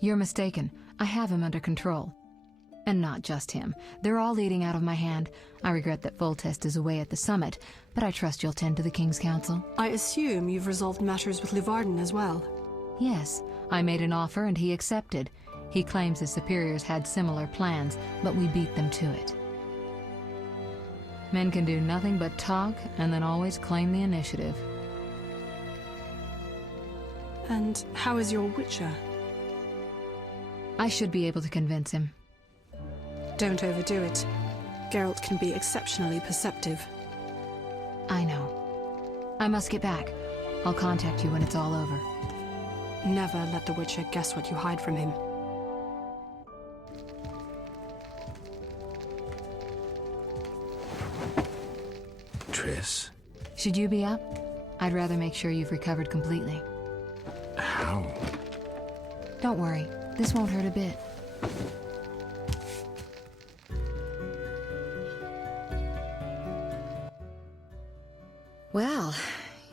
You're mistaken. I have him under control. And not just him. They're all leading out of my hand. I regret that Foltest is away at the summit, but I trust you'll tend to the King's Council. I assume you've resolved matters with Luvarden as well. Yes, I made an offer and he accepted. He claims his superiors had similar plans, but we beat them to it. Men can do nothing but talk and then always claim the initiative. And how is your Witcher? I should be able to convince him. Don't overdo it. Geralt can be exceptionally perceptive. I know. I must get back. I'll contact you when it's all over. Never let the Witcher guess what you hide from him. Triss? Should you be up? I'd rather make sure you've recovered completely. How? Don't worry. This won't hurt a bit. Well,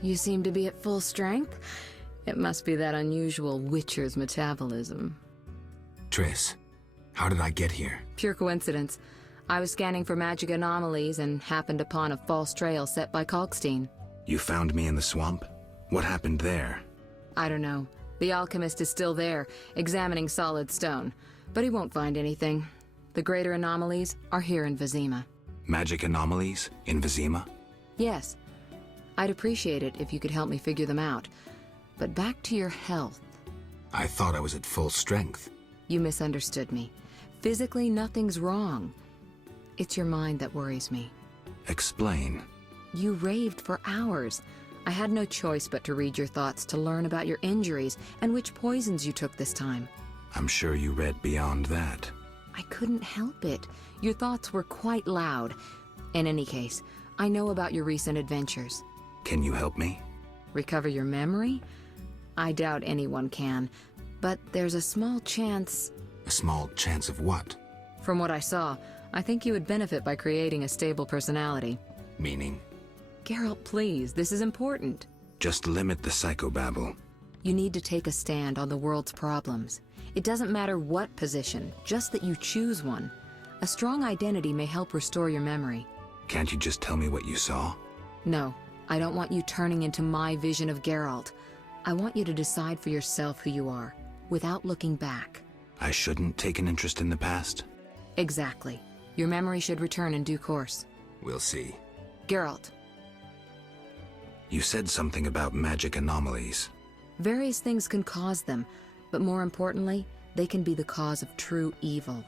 you seem to be at full strength. It must be that unusual Witcher's metabolism. Triss, how did I get here? Pure coincidence. I was scanning for magic anomalies and happened upon a false trail set by Kalkstein. You found me in the swamp? What happened there? I don't know. The alchemist is still there, examining solid stone. But he won't find anything. The greater anomalies are here in Vizima. Magic anomalies in Vizima? Yes. I'd appreciate it if you could help me figure them out. But back to your health. I thought I was at full strength. You misunderstood me. Physically, nothing's wrong. It's your mind that worries me. Explain. You raved for hours. I had no choice but to read your thoughts to learn about your injuries and which poisons you took this time. I'm sure you read beyond that. I couldn't help it. Your thoughts were quite loud. In any case, I know about your recent adventures. Can you help me? Recover your memory? I doubt anyone can, but there's a small chance... A small chance of what? From what I saw, I think you would benefit by creating a stable personality. Meaning? Geralt, please, this is important. Just limit the psychobabble. You need to take a stand on the world's problems. It doesn't matter what position, just that you choose one. A strong identity may help restore your memory. Can't you just tell me what you saw? No, I don't want you turning into my vision of Geralt. I want you to decide for yourself who you are, without looking back. I shouldn't take an interest in the past? Exactly. Your memory should return in due course. We'll see. Geralt. You said something about magic anomalies. Various things can cause them, but more importantly, they can be the cause of true evil.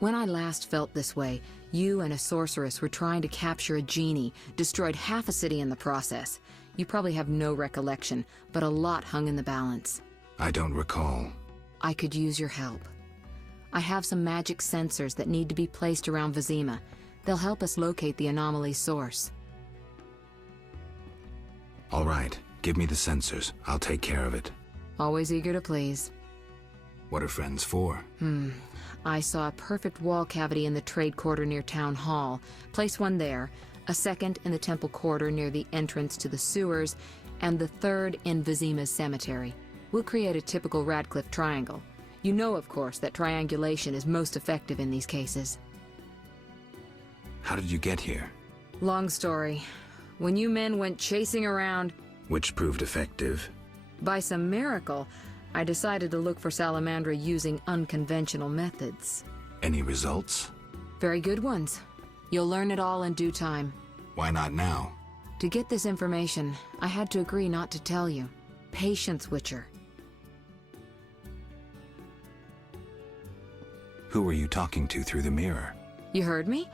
When I last felt this way, you and a sorceress were trying to capture a genie, destroyed half a city in the process. You probably have no recollection, but a lot hung in the balance. I don't recall. I could use your help. I have some magic sensors that need to be placed around Vizima. They'll help us locate the anomaly's source. All right, give me the sensors. I'll take care of it. Always eager to please. What are friends for? I saw a perfect wall cavity in the trade quarter near Town Hall. Place one there, a second in the temple quarter near the entrance to the sewers, and the third in Vizima's cemetery. We'll create a typical Radcliffe triangle. You know, of course, that triangulation is most effective in these cases. How did you get here? Long story. When you men went chasing around... Which proved effective. By some miracle, I decided to look for Salamandra using unconventional methods. Any results? Very good ones. You'll learn it all in due time. Why not now? To get this information, I had to agree not to tell you. Patience, Witcher. Who were you talking to through the mirror? You heard me?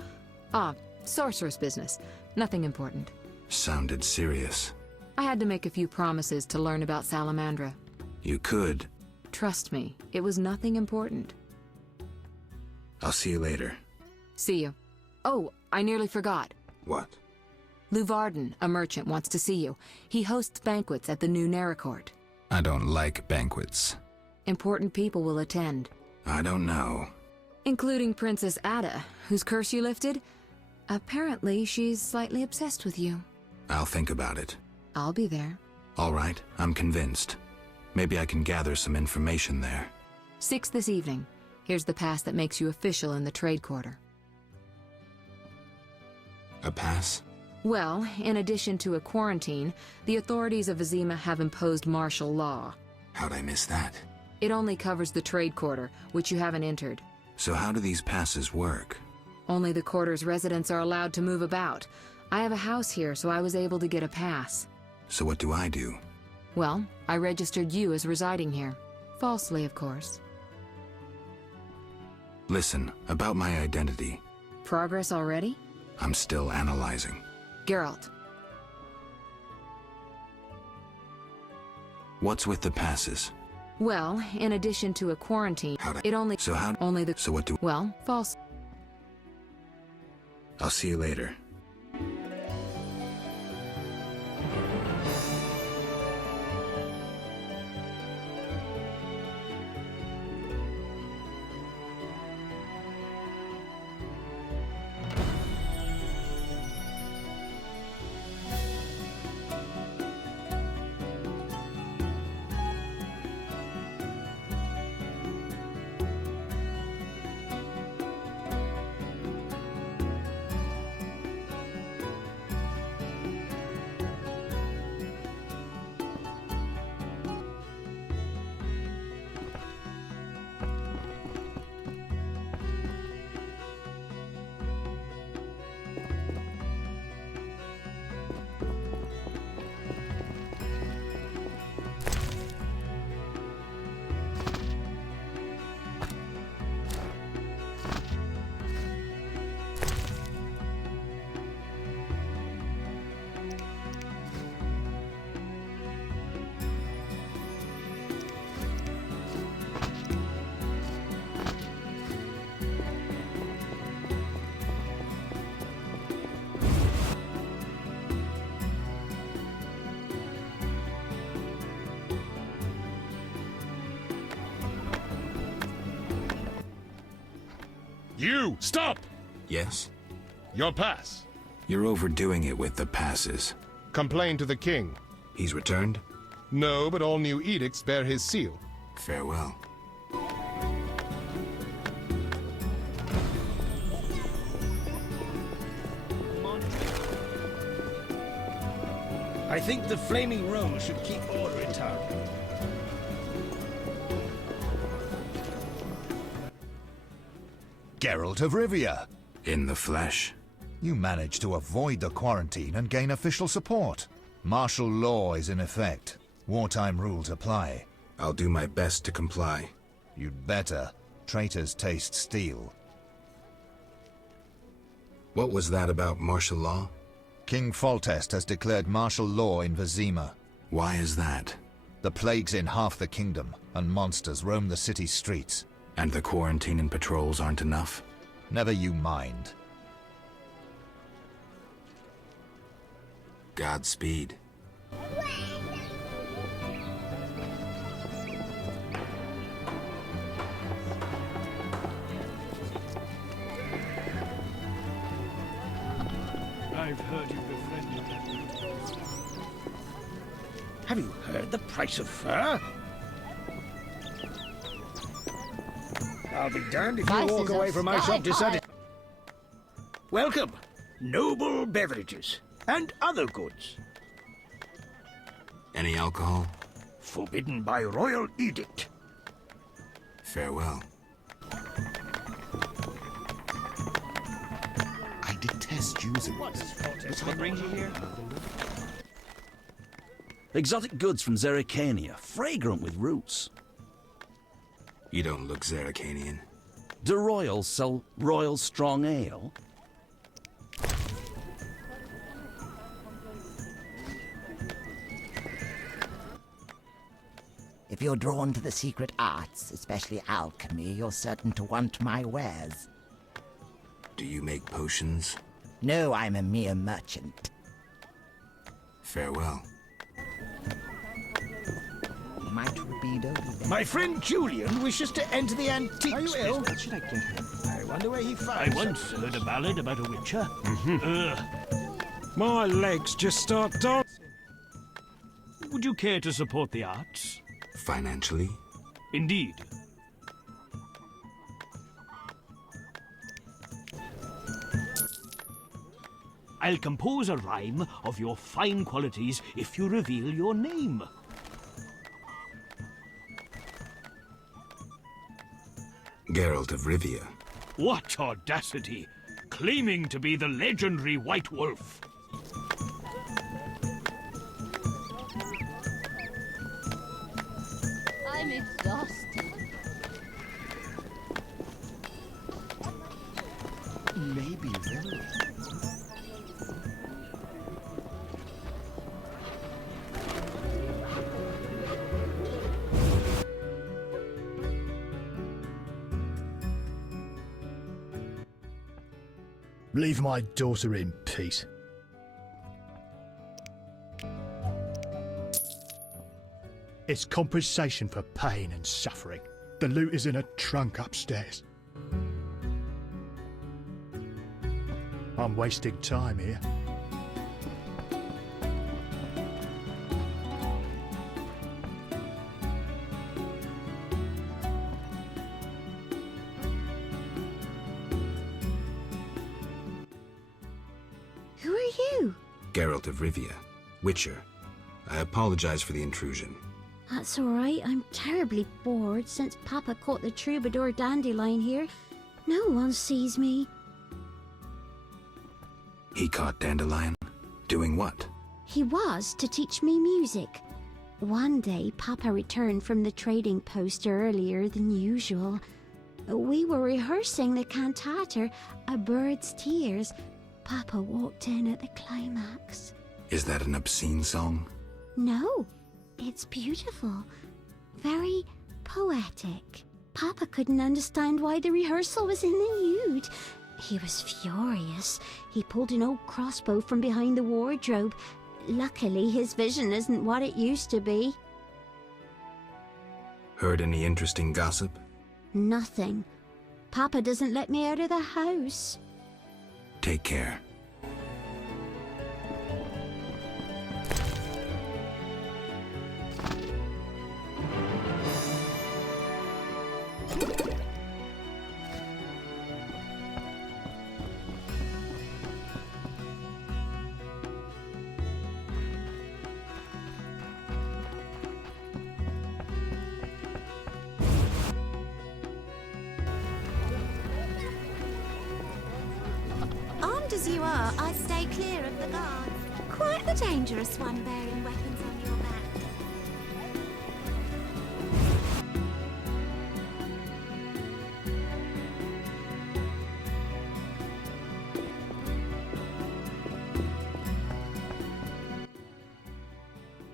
Ah, sorceress business. Nothing important. Sounded serious. I had to make a few promises to learn about Salamandra. You could. Trust me, it was nothing important. I'll see you later. See you. Oh, I nearly forgot. What? Luvarden, a merchant, wants to see you. He hosts banquets at the new Neracourt. I don't like banquets. Important people will attend. I don't know. Including Princess Ada, whose curse you lifted. Apparently, she's slightly obsessed with you. I'll think about it. I'll be there. All right, I'm convinced. Maybe I can gather some information there. 6 this evening. Here's the pass that makes you official in the trade quarter. A pass? Well, in addition to a quarantine, the authorities of Vizima have imposed martial law. How'd I miss that? It only covers the trade quarter, which you haven't entered. So how do these passes work? Only the quarter's residents are allowed to move about. I have a house here, so I was able to get a pass. So what do I do? Well, I registered you as residing here. Falsely, of course. Listen, about my identity. Progress already? I'm still analyzing. Geralt. What's with the passes? Well, in addition to a quarantine, So what do... Well, false. I'll see you later. You! Stop! Yes? Your pass. You're overdoing it with the passes. Complain to the king. He's returned? No, but all new edicts bear his seal. Farewell. I think the Flaming Rose should keep order in town. Geralt of Rivia. In the flesh. You managed to avoid the quarantine and gain official support. Martial law is in effect. Wartime rules apply. I'll do my best to comply. You'd better. Traitors taste steel. What was that about martial law? King Foltest has declared martial law in Vizima. Why is that? The plague's in half the kingdom, and monsters roam the city's streets. And the quarantine and patrols aren't enough? Never you mind. Godspeed. I've heard you befriended them. Have you heard the price of fur? I'll be darned if you walk away from my shop dissatisfied. Welcome. Noble beverages and other goods. Any alcohol? Forbidden by royal edict. Farewell. I detest using this. What brings you here? Exotic goods from Zerrikania, fragrant with roots. You don't look Zerrikanian. Do royals sell royal strong ale? If you're drawn to the secret arts, especially alchemy, you're certain to want my wares. Do you make potions? No, I'm a mere merchant. Farewell. My torpedo. My friend Julian wishes to enter the antiques. Are you ill? What should I get him? I wonder where he I finds once such heard a ballad about a witcher. My legs just start dancing. Would you care to support the arts? Financially? Indeed. I'll compose a rhyme of your fine qualities if you reveal your name. Geralt of Rivia. What audacity! Claiming to be the legendary White Wolf. I'm exhausted. Maybe really. Leave my daughter in peace. It's compensation for pain and suffering. The loot is in a trunk upstairs. I'm wasting time here. Who are you? Geralt of Rivia. Witcher. I apologize for the intrusion. That's all right. I'm terribly bored since Papa caught the troubadour dandelion here. No one sees me. He caught Dandelion? Doing what? He was to teach me music. One day, Papa returned from the trading post earlier than usual. We were rehearsing the cantata, A Bird's Tears. Papa walked in at the climax. Is that an obscene song? No, it's beautiful. Very poetic. Papa couldn't understand why the rehearsal was in the nude. He was furious. He pulled an old crossbow from behind the wardrobe. Luckily, his vision isn't what it used to be. Heard any interesting gossip? Nothing. Papa doesn't let me out of the house. Take care. Armed as you are, I'd stay clear of the guards. Quite the dangerous one bearing weapons on your back.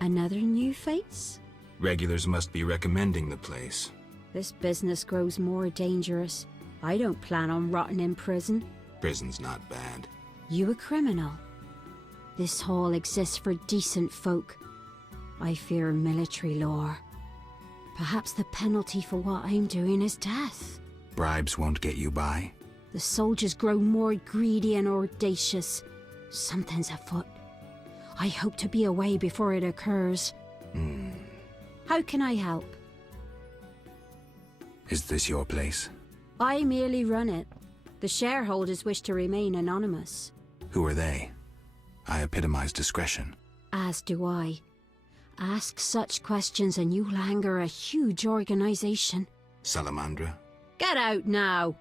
Another new face? Regulars must be recommending the place. This business grows more dangerous. I don't plan on rotting in prison. Prison's not bad. You a criminal? This hall exists for decent folk. I fear military law. Perhaps the penalty for what I'm doing is death. Bribes won't get you by. The soldiers grow more greedy and audacious. Something's afoot. I hope to be away before it occurs. How can I help? Is this your place? I merely run it. The shareholders wish to remain anonymous. Who are they? I epitomize discretion. As do I. Ask such questions and you'll anger a huge organization. Salamandra? Get out now!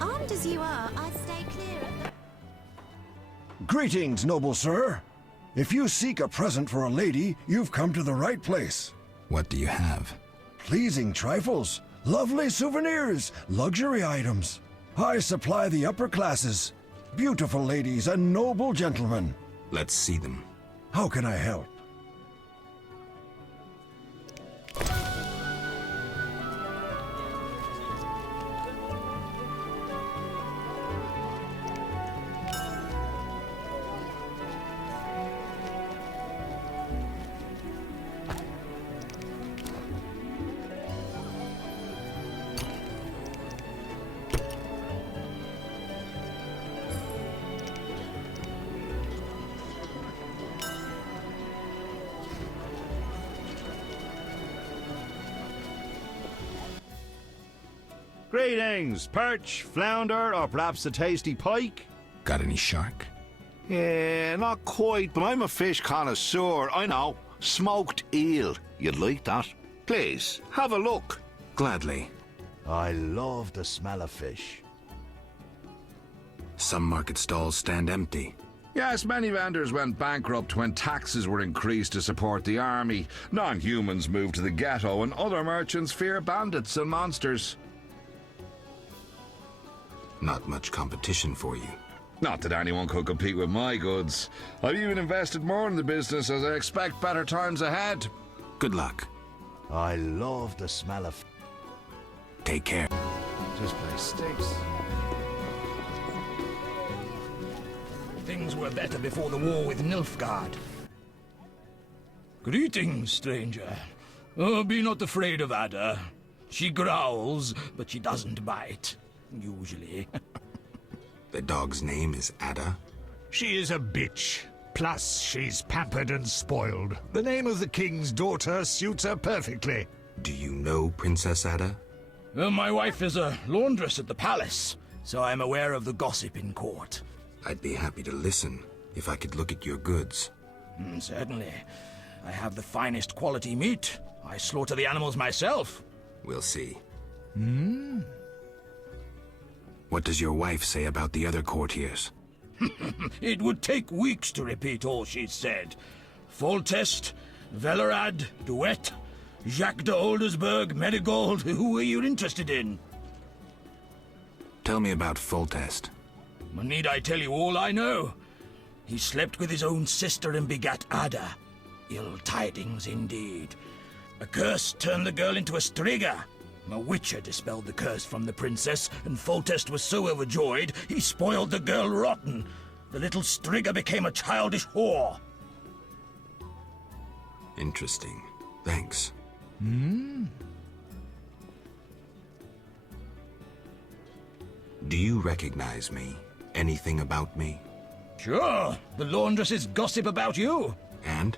Armed as you are, I'd stay clear of the... Greetings, noble sir. If you seek a present for a lady, you've come to the right place. What do you have? Pleasing trifles, lovely souvenirs, luxury items. I supply the upper classes, beautiful ladies and noble gentlemen. Let's see them. How can I help? Greetings. Perch, flounder, or perhaps a tasty pike? Got any shark? Yeah, not quite, but I'm a fish connoisseur. I know. Smoked eel. You'd like that. Please, have a look. Gladly. I love the smell of fish. Some market stalls stand empty. Yes, many vendors went bankrupt when taxes were increased to support the army. Non-humans moved to the ghetto, and other merchants fear bandits and monsters. Not much competition for you. Not that anyone could compete with my goods. I've even invested more in the business as I expect better times ahead. Good luck. I love the smell of... Take care. This place stinks. Things were better before the war with Nilfgaard. Greetings, stranger. Oh, be not afraid of Ada. She growls, but she doesn't bite. Usually. The dog's name is Ada? She is a bitch. Plus, she's pampered and spoiled. The name of the king's daughter suits her perfectly. Do you know Princess Ada? My wife is a laundress at the palace, so I'm aware of the gossip in court. I'd be happy to listen, if I could look at your goods. Certainly. I have the finest quality meat. I slaughter the animals myself. We'll see. What does your wife say about the other courtiers? It would take weeks to repeat all she said. Foltest, Velerad, Duet, Jacques de Oldersburg, Marigold. Who are you interested in? Tell me about Foltest. Need I tell you all I know? He slept with his own sister and begat Ada. Ill tidings indeed. A curse turned the girl into a striga. A witcher dispelled the curse from the princess, and Foltest was so overjoyed he spoiled the girl rotten. The little striga became a childish whore. Interesting. Thanks. Do you recognize me? Anything about me? Sure. The laundresses gossip about you. And?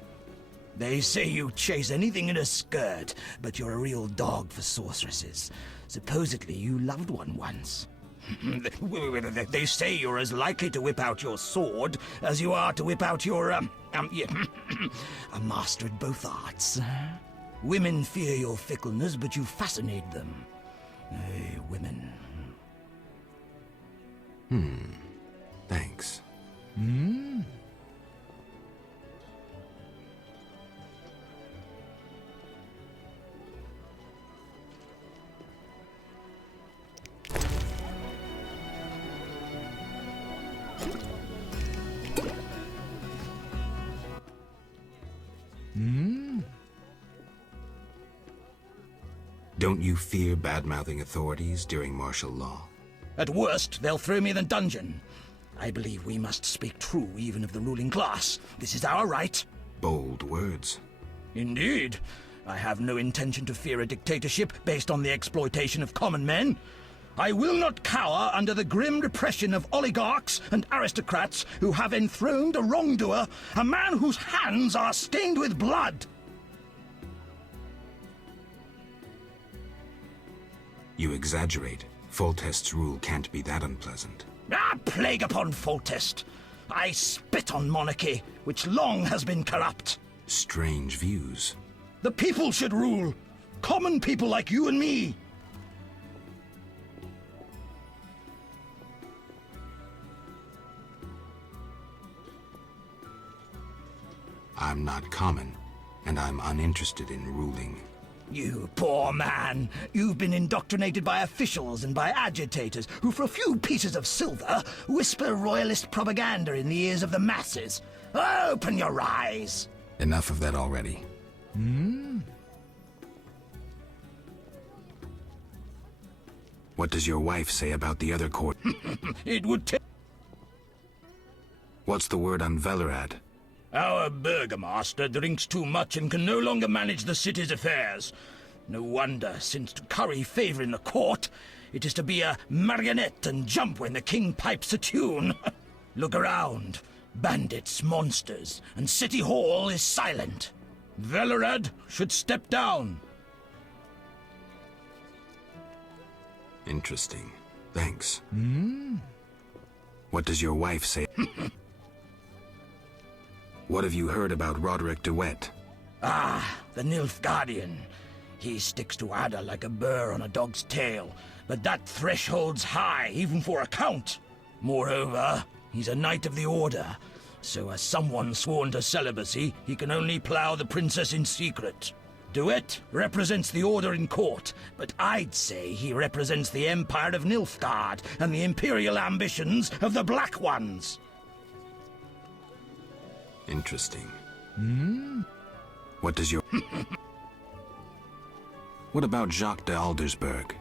They say you chase anything in a skirt, but you're a real dog for sorceresses. Supposedly you loved one once. They say you're as likely to whip out your sword as you are to whip out your, a master at both arts. Women fear your fickleness, but you fascinate them. Women. Thanks. Don't you fear bad-mouthing authorities during martial law? At worst, they'll throw me in the dungeon. I believe we must speak true even of the ruling class. This is our right. Bold words. Indeed. I have no intention to fear a dictatorship based on the exploitation of common men. I will not cower under the grim repression of oligarchs and aristocrats who have enthroned a wrongdoer, a man whose hands are stained with blood. You exaggerate. Foltest's rule can't be that unpleasant. Plague upon Foltest! I spit on monarchy, which long has been corrupt. Strange views. The people should rule. Common people like you and me. I'm not common, and I'm uninterested in ruling. You poor man. You've been indoctrinated by officials and by agitators who, for a few pieces of silver, whisper royalist propaganda in the ears of the masses. Open your eyes. Enough of that already. What does your wife say about the other court? It would take... What's the word on Velerad? Our burgomaster drinks too much and can no longer manage the city's affairs. No wonder, since to curry favor in the court, it is to be a marionette and jump when the king pipes a tune. Look around. Bandits, monsters, and City Hall is silent. Velerad should step down. Interesting. Thanks. Hmm? What does your wife say? What have you heard about Roderick DeWitt? Ah, the Nilfgaardian. He sticks to Ada like a burr on a dog's tail, but that threshold's high, even for a count. Moreover, he's a Knight of the Order, so as someone sworn to celibacy, he can only plough the princess in secret. DeWitt represents the Order in court, but I'd say he represents the Empire of Nilfgaard and the imperial ambitions of the Black Ones. Interesting. Hmm? What does your... What about Jacques de Aldersberg?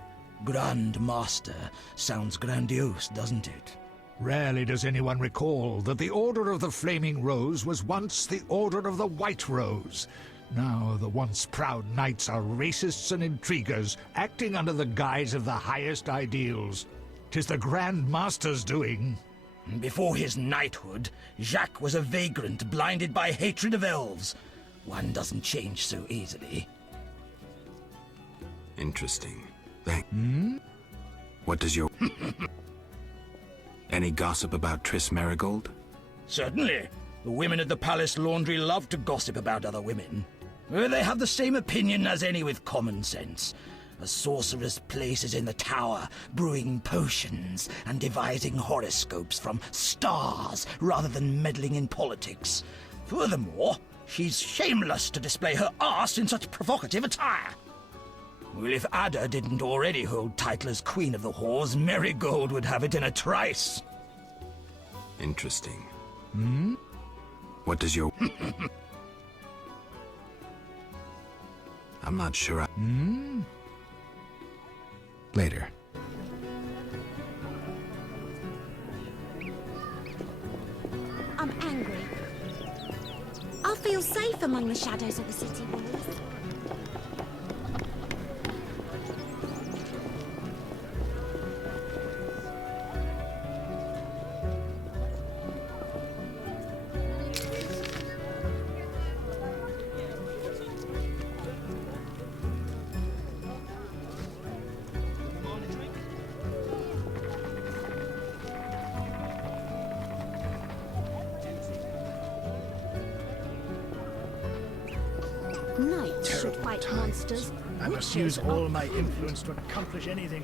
Grand Master sounds grandiose, doesn't it? Rarely does anyone recall that the Order of the Flaming Rose was once the Order of the White Rose. Now the once proud knights are racists and intriguers, acting under the guise of the highest ideals. 'Tis the Grand Master's doing. Before his knighthood, Jacques was a vagrant blinded by hatred of elves. One doesn't change so easily. Interesting. Thank... Hmm? What does your... Any gossip about Triss Merigold? Certainly. The women at the palace laundry love to gossip about other women. They have the same opinion as any with common sense. A sorcerer's place is in the tower, brewing potions and devising horoscopes from stars rather than meddling in politics. Furthermore, she's shameless to display her arse in such provocative attire. Well, if Ada didn't already hold title as Queen of the Whores, Merigold would have it in a trice. Interesting. Hmm? What does your... I'm not sure I... Hmm? Later. I'm angry. I feel safe among the shadows of the city walls. Knights should fight monsters. I must use all my influence to accomplish anything.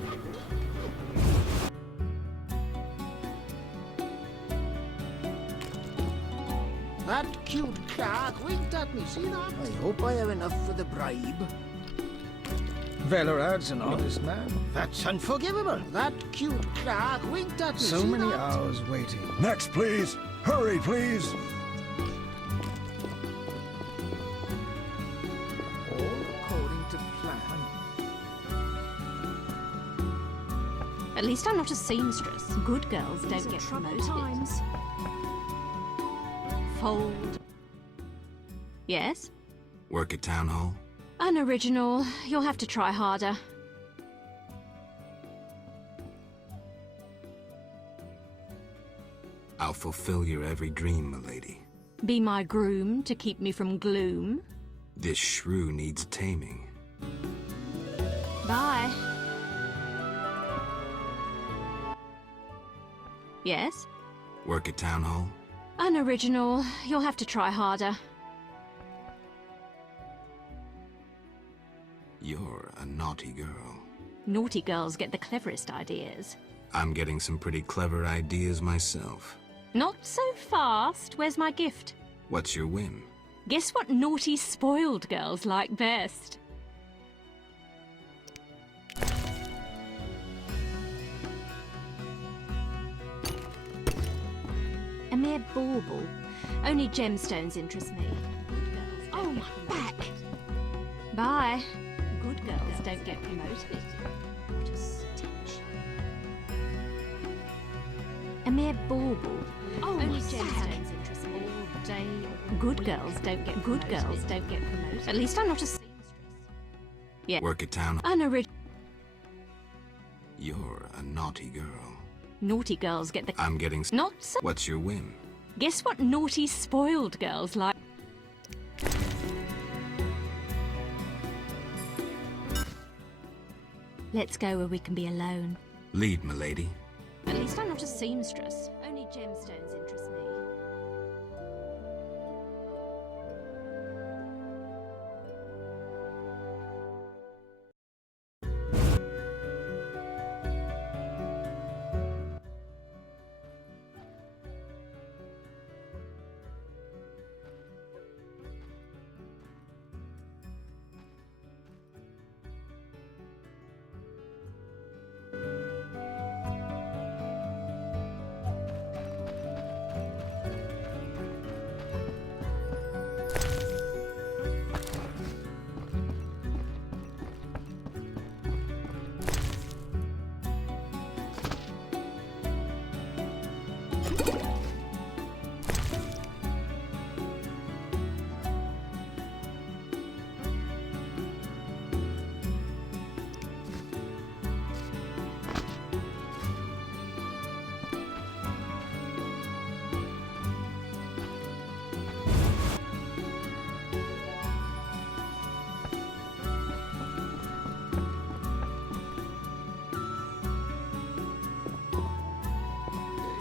That cute clerk winked at me, see that? I hope I have enough for the bribe. Valerad's an honest man. That's unforgivable. That cute clerk winked at me, So see many that? hours waiting. Next, please. Hurry, please. All according to plan. At least I'm not a seamstress. Good girls don't get promoted. Fold. Yes? Work at Town Hall? Unoriginal. You'll have to try harder. I'll fulfill your every dream, milady. Be my groom to keep me from gloom. This shrew needs taming. Bye. Yes? Work at Town Hall? Unoriginal. You'll have to try harder. You're a naughty girl. Naughty girls get the cleverest ideas. I'm getting some pretty clever ideas myself. Not so fast. Where's my gift? What's your whim? Guess what naughty, spoiled girls like best? A mere bauble. Only gemstones interest me. Good girls don't get promoted. Bye. Good girls don't get promoted. What a stench. A mere bauble. Only gemstones interest me. All day. Good girls don't get promoted. At least I'm not a seamstress. Yeah. Work at Town Hall? Unoriginal. You're a naughty girl. Naughty girls get the... I'm getting... Not so... What's your whim? Guess what naughty, spoiled girls like... Let's go where we can be alone. Lead, milady. At least I'm not a seamstress. Only gemstones interest me.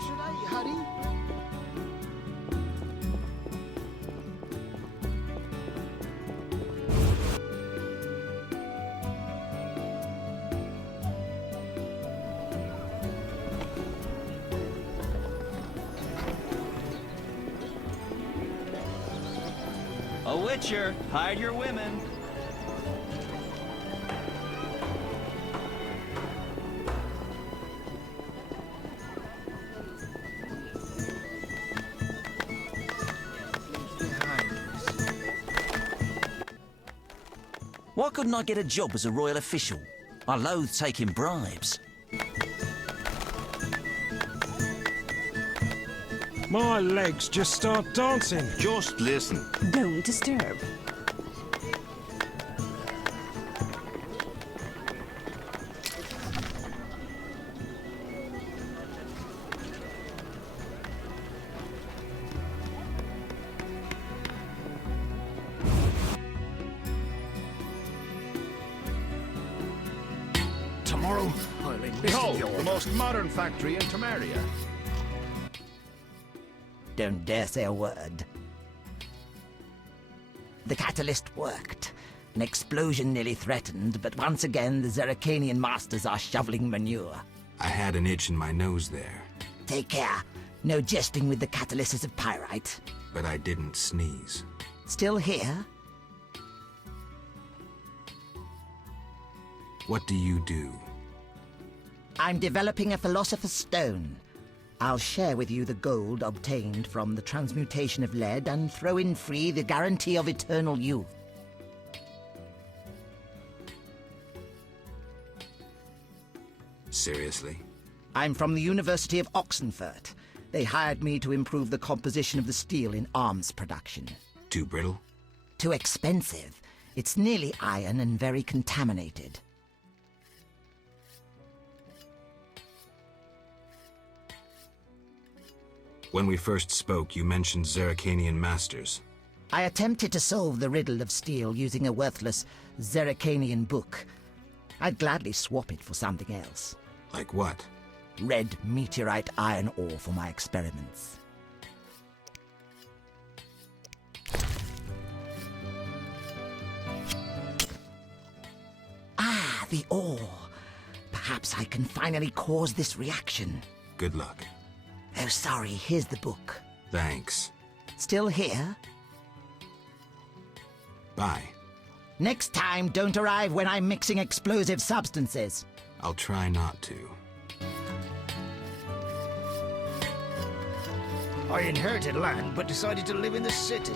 Should I hurry? A witcher, hide your women. Why couldn't I get a job as a royal official? I loathe taking bribes. My legs just start dancing. Just listen. Don't disturb. Tomorrow, I'll Behold, the most modern factory in Temeria. Don't dare say a word. The catalyst worked. An explosion nearly threatened, but once again the Zeracanian masters are shoveling manure. I had an itch in my nose there, Take care. No jesting with the catalysis of pyrite. but I didn't sneeze. Still here? What do you do? I'm developing a philosopher's stone. I'll share with you the gold obtained from the transmutation of lead and throw in free the guarantee of eternal youth. Seriously? I'm from the University of Oxenfurt. They hired me to improve the composition of the steel in arms production. Too brittle? Too expensive. It's nearly iron and very contaminated. When we first spoke, you mentioned Zeracanian masters. I attempted to solve the riddle of steel using a worthless Zeracanian book. I'd gladly swap it for something else. Like what? Red meteorite iron ore for my experiments. Ah, the ore. Perhaps I can finally cause this reaction. Good luck. Oh, sorry, here's the book. Thanks. Still here? Bye. Next time, don't arrive when I'm mixing explosive substances. I'll try not to. I inherited land, but decided to live in the city.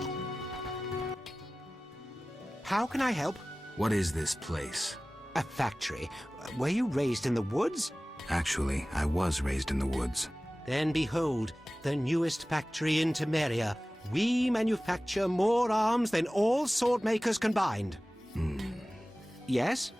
How can I help? What is this place? A factory. Were you raised in the woods? Actually, I was raised in the woods. Then behold, the newest factory in Temeria. We manufacture more arms than all sword makers combined. Yes?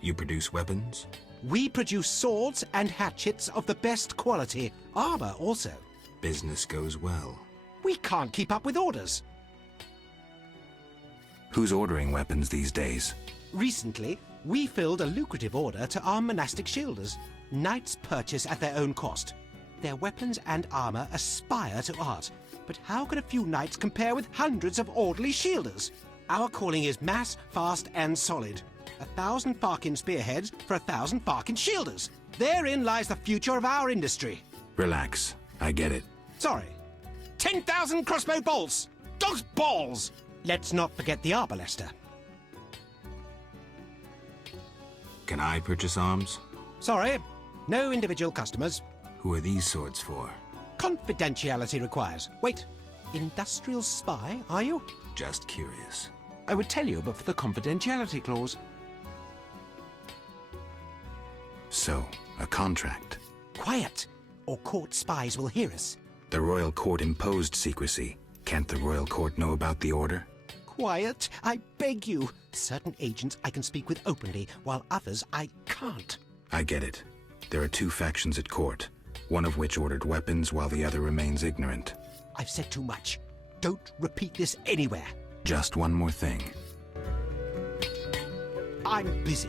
You produce weapons? We produce swords and hatchets of the best quality. Armor also. Business goes well. We can't keep up with orders. Who's ordering weapons these days? Recently, We filled a lucrative order to arm monastic shielders. Knights purchase at their own cost. Their weapons and armor aspire to art. But how can a few knights compare with hundreds of orderly shielders? Our calling is mass, fast, and solid. 1,000 Farkin spearheads for 1,000 Farkin shielders. Therein lies the future of our industry. Relax. I get it. Sorry. 10,000 crossbow bolts! Dog's balls! Let's not forget the arbalester. Can I purchase arms? Sorry, no individual customers. Who are these swords for? Confidentiality requires. Wait, industrial spy, are you? Just curious. I would tell you, but for the confidentiality clause. So, a contract. Quiet, or court spies will hear us. The royal court imposed secrecy. Can't the royal court know about the order? Quiet, I beg you. Certain agents I can speak with openly, while others I can't. I get it. There are two factions at court, one of which ordered weapons while the other remains ignorant. I've said too much. Don't repeat this anywhere. Just one more thing. I'm busy.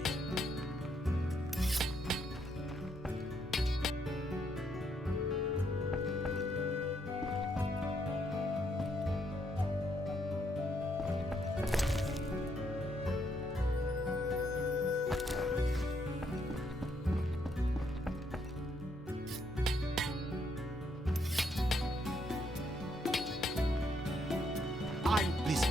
I'm busy.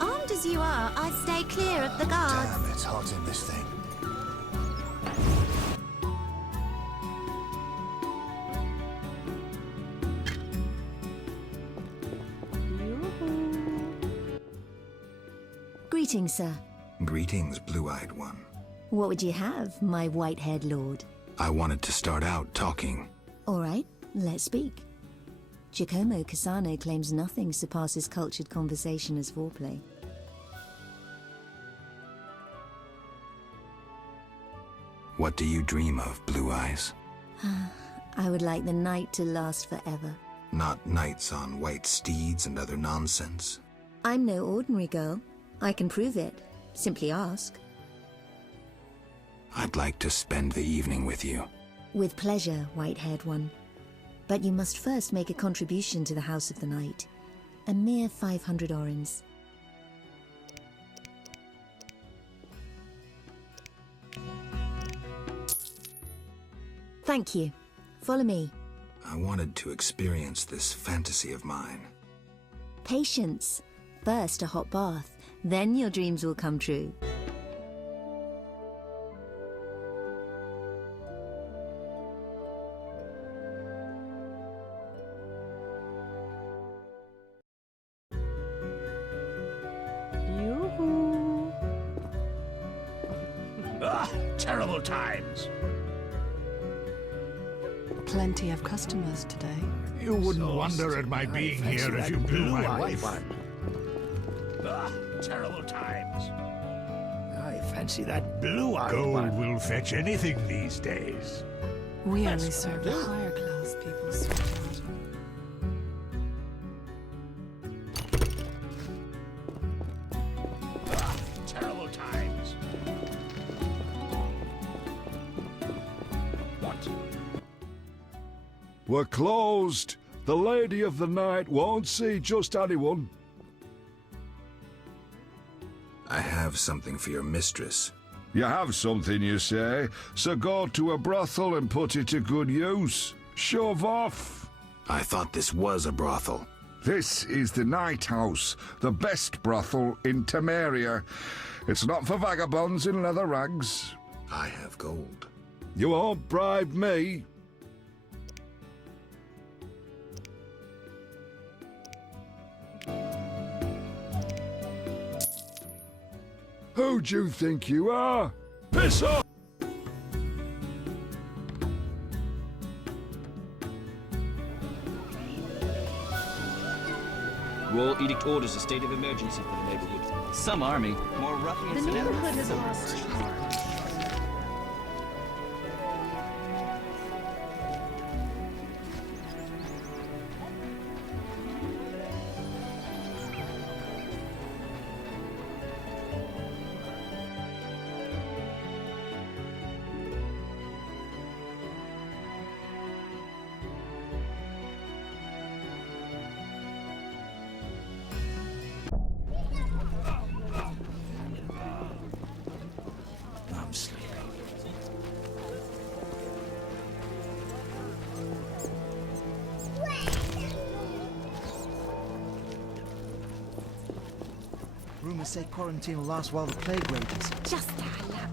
Armed as you are, I'd stay clear of the guards. Damn, it's hot in this thing. Greetings, sir. Greetings, blue-eyed one. What would you have, my white-haired lord? I wanted to start out talking. All right, let's speak. Giacomo Cassano claims nothing surpasses cultured conversation as foreplay. What do you dream of, Blue Eyes? I would like the night to last forever. Not knights on white steeds and other nonsense. I'm no ordinary girl. I can prove it. Simply ask. I'd like to spend the evening with you. With pleasure, white-haired one. But you must first make a contribution to the House of the Night. A mere 500 orens. Thank you. Follow me. I wanted to experience this fantasy of mine. Patience. First a hot bath, then your dreams will come true. Terrible times. Plenty of customers today. You wouldn't wonder at my being here if you knew my wife. Terrible times. I fancy that blue-eyed Gold one. will fetch anything these days. We only serve the higher class people, sweetheart. Terrible times. What? We're closed. The Lady of the Night won't see just anyone. I have something for your mistress. You have something, you say? So go to a brothel and put it to good use. Shove off. I thought this was a brothel. This is the Night House, the best brothel in Temeria. It's not for vagabonds in leather rags. I have gold. You won't bribe me. Who do you think you are? Piss off! Well, Edict orders a state of emergency for the neighborhood. Some army, more ruffians The than ever. neighborhood has lost charm. I'm sleepy. Rumors say quarantine will last while the plague rages. Just our luck.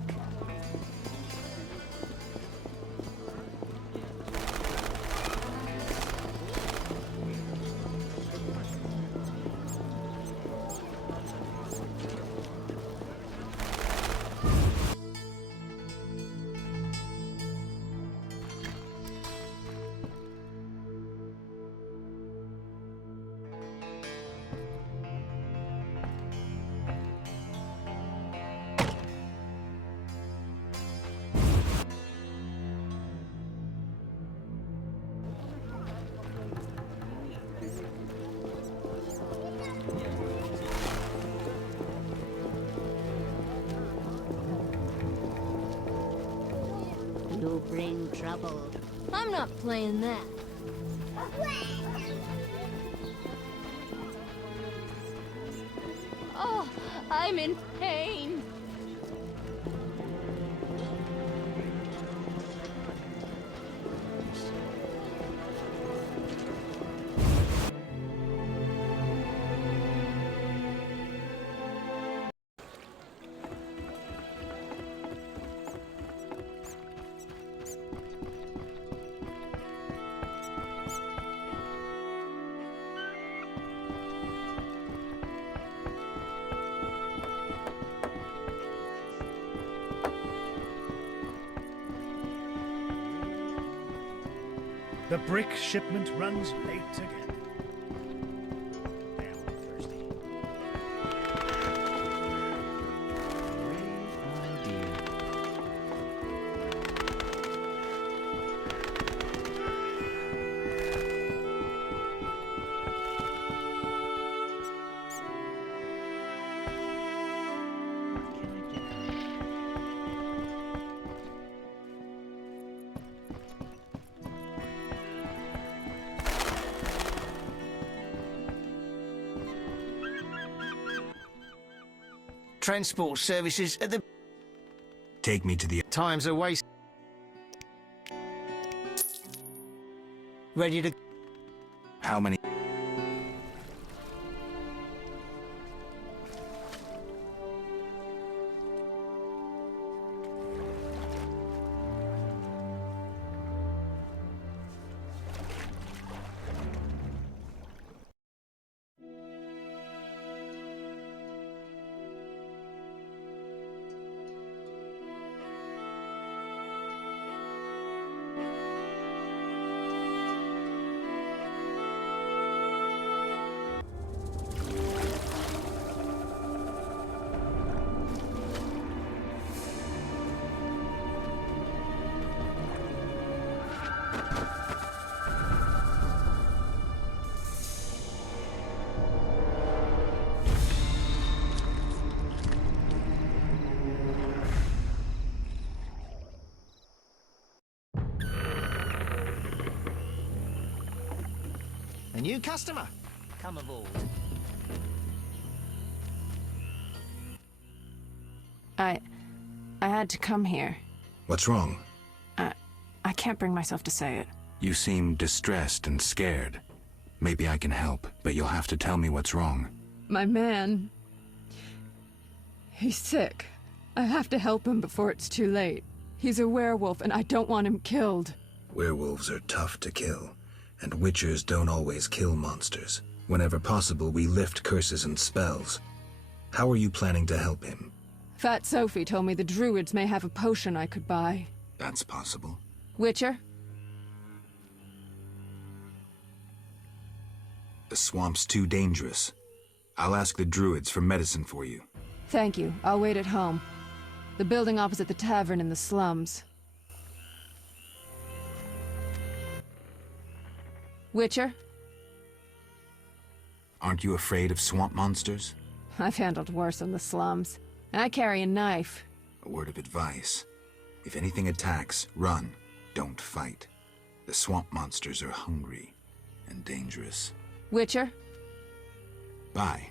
You bring trouble. I'm not playing that. Oh, I'm in pain. The brick shipment runs late again. Damn, I'm thirsty. Transport services at the... Take me to the... Time's a waste. Ready to... How many... A new customer. Come aboard. I had to come here. What's wrong? I can't bring myself to say it. You seem distressed and scared. Maybe I can help, but you'll have to tell me what's wrong. My man... He's sick. I have to help him before it's too late. He's a werewolf, and I don't want him killed. Werewolves are tough to kill, and witchers don't always kill monsters. Whenever possible, we lift curses and spells. How are you planning to help him? Fat Sophie told me the druids may have a potion I could buy. That's possible. Witcher? The swamp's too dangerous. I'll ask the druids for medicine for you. Thank you. I'll wait at home. The building opposite the tavern in the slums. Witcher? Aren't you afraid of swamp monsters? I've handled worse in the slums. And I carry a knife. A word of advice. If anything attacks, run. Don't fight. The swamp monsters are hungry and dangerous. Witcher? Bye.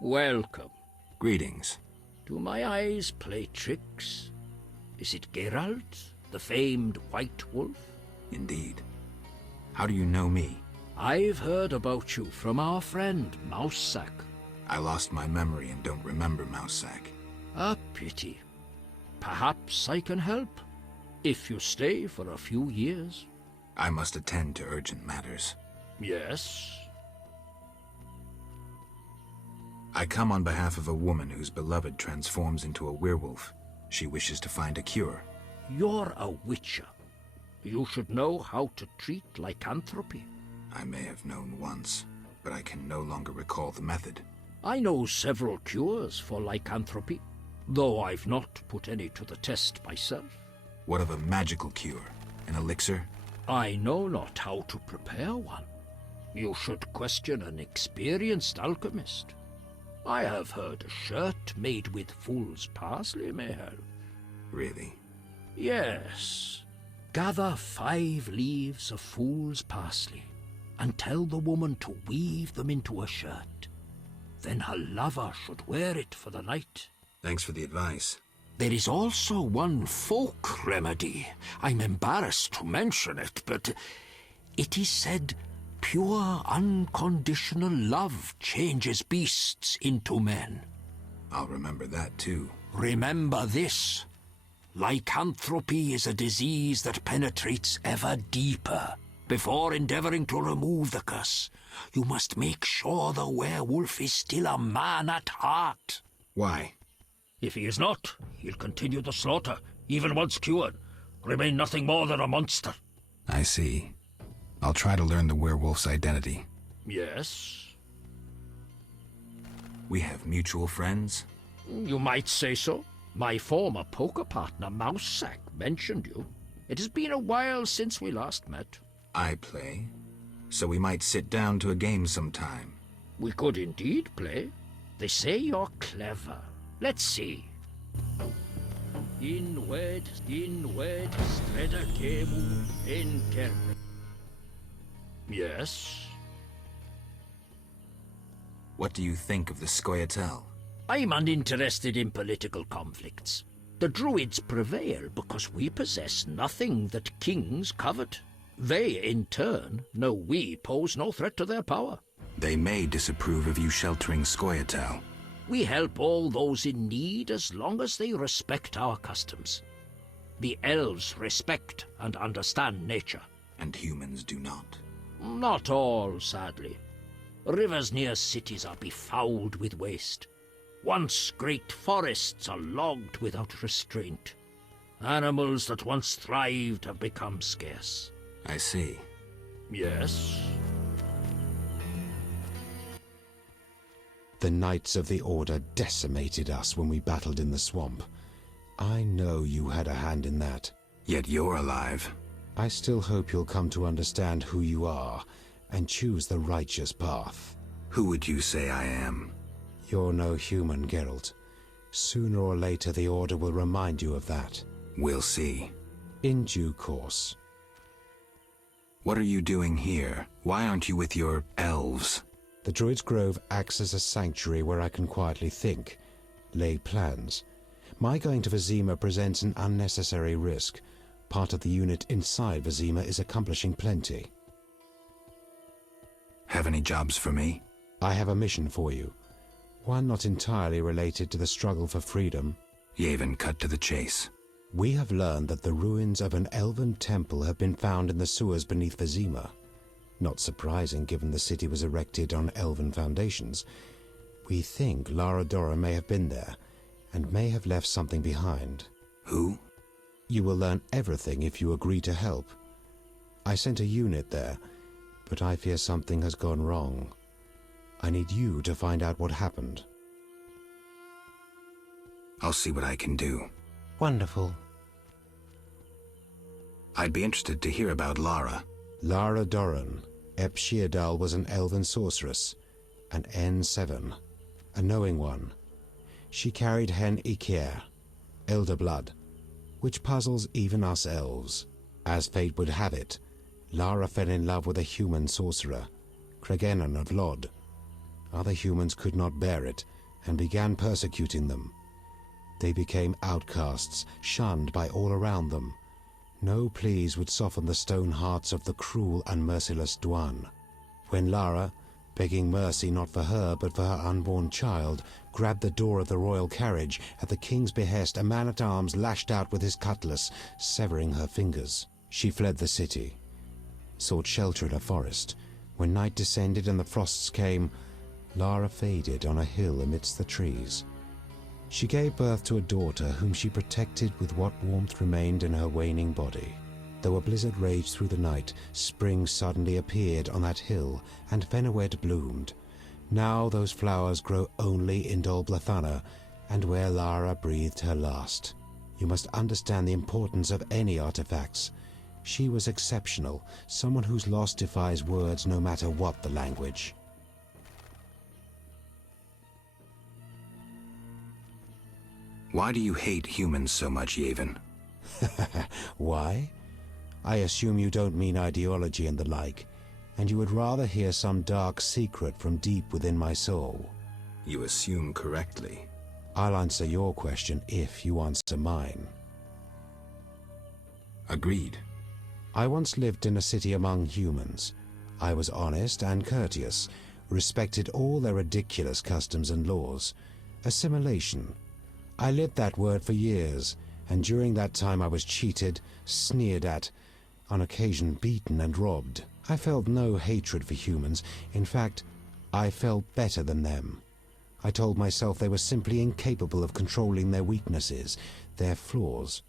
Welcome. Greetings. Do my eyes play tricks? Is it Geralt, the famed White Wolf? Indeed. How do you know me? I've heard about you from our friend, Mousesack. I lost my memory and don't remember Mousesack. A pity. Perhaps I can help, if you stay for a few years. I must attend to urgent matters. Yes? I come on behalf of a woman whose beloved transforms into a werewolf. She wishes to find a cure. You're a witcher. You should know how to treat lycanthropy. I may have known once, but I can no longer recall the method. I know several cures for lycanthropy, though I've not put any to the test myself. What of a magical cure? An elixir? I know not how to prepare one. You should question an experienced alchemist. I have heard a shirt made with fool's parsley may help. Really? Yes. Gather 5 leaves of fool's parsley and tell the woman to weave them into a shirt. Then her lover should wear it for the night. Thanks for the advice. There is also one folk remedy. I'm embarrassed to mention it, but it is said pure, unconditional love changes beasts into men. I'll remember that, too. Remember this. Lycanthropy is a disease that penetrates ever deeper. Before endeavoring to remove the curse, you must make sure the werewolf is still a man at heart. Why? If he is not, he'll continue the slaughter, even once cured. Remain nothing more than a monster. I see. I'll try to learn the werewolf's identity. Yes? We have mutual friends? You might say so. My former poker partner, Mousesack, mentioned you. It has been a while since we last met. I play, so we might sit down to a game sometime. We could indeed play. They say you're clever. Let's see. Inwed, streda gemu, enker. Yes? What do you think of the Scoia'tael? I'm uninterested in political conflicts. The Druids prevail because we possess nothing that kings covet. They, in turn, know we pose no threat to their power. They may disapprove of you sheltering Scoia'tael. We help all those in need as long as they respect our customs. The elves respect and understand nature. And humans do not. Not all, sadly. Rivers near cities are befouled with waste. Once great forests are logged without restraint. Animals that once thrived have become scarce. I see. Yes? The Knights of the Order decimated us when we battled in the swamp. I know you had a hand in that. Yet you're alive. I still hope you'll come to understand who you are and choose the righteous path. Who would you say I am? You're no human, Geralt. Sooner or later the Order will remind you of that. We'll see. In due course. What are you doing here? Why aren't you with your elves? The Druid's Grove acts as a sanctuary where I can quietly think, lay plans. My going to Vizima presents an unnecessary risk. Part of the unit inside Vizima is accomplishing plenty. Have any jobs for me? I have a mission for you. One not entirely related to the struggle for freedom. Yavin, cut to the chase. We have learned that the ruins of an elven temple have been found in the sewers beneath Vizima. Not surprising given the city was erected on elven foundations. We think Lara Dora may have been there, and may have left something behind. Who? You will learn everything if you agree to help. I sent a unit there, but I fear something has gone wrong. I need you to find out what happened. I'll see what I can do. Wonderful. I'd be interested to hear about Lara. Lara Doran. Ep Sheerdal was an elven sorceress, an N7, a knowing one. She carried Hen Iker, elder blood, which puzzles even us elves. As fate would have it, Lara fell in love with a human sorcerer, Cregennan of Lod. Other humans could not bear it, and began persecuting them. They became outcasts, shunned by all around them. No pleas would soften the stone hearts of the cruel and merciless Dwan. When Lara, begging mercy not for her but for her unborn child, grabbed the door of the royal carriage, at the king's behest a man-at-arms lashed out with his cutlass, severing her fingers. She fled the city, sought shelter in a forest. When night descended and the frosts came, Lara faded on a hill amidst the trees. She gave birth to a daughter whom she protected with what warmth remained in her waning body. Though a blizzard raged through the night, spring suddenly appeared on that hill, and Fenowed bloomed. Now those flowers grow only in Dol Blathanna, and where Lara breathed her last. You must understand the importance of any artifacts. She was exceptional, someone whose loss defies words no matter what the language. Why do you hate humans so much, Yavin? Why? I assume you don't mean ideology and the like, and you would rather hear some dark secret from deep within my soul. You assume correctly. I'll answer your question if you answer mine. Agreed. I once lived in a city among humans. I was honest and courteous, respected all their ridiculous customs and laws. Assimilation. I lived that word for years, and during that time I was cheated, sneered at, on occasion beaten and robbed. I felt no hatred for humans. In fact, I felt better than them. I told myself they were simply incapable of controlling their weaknesses, their flaws.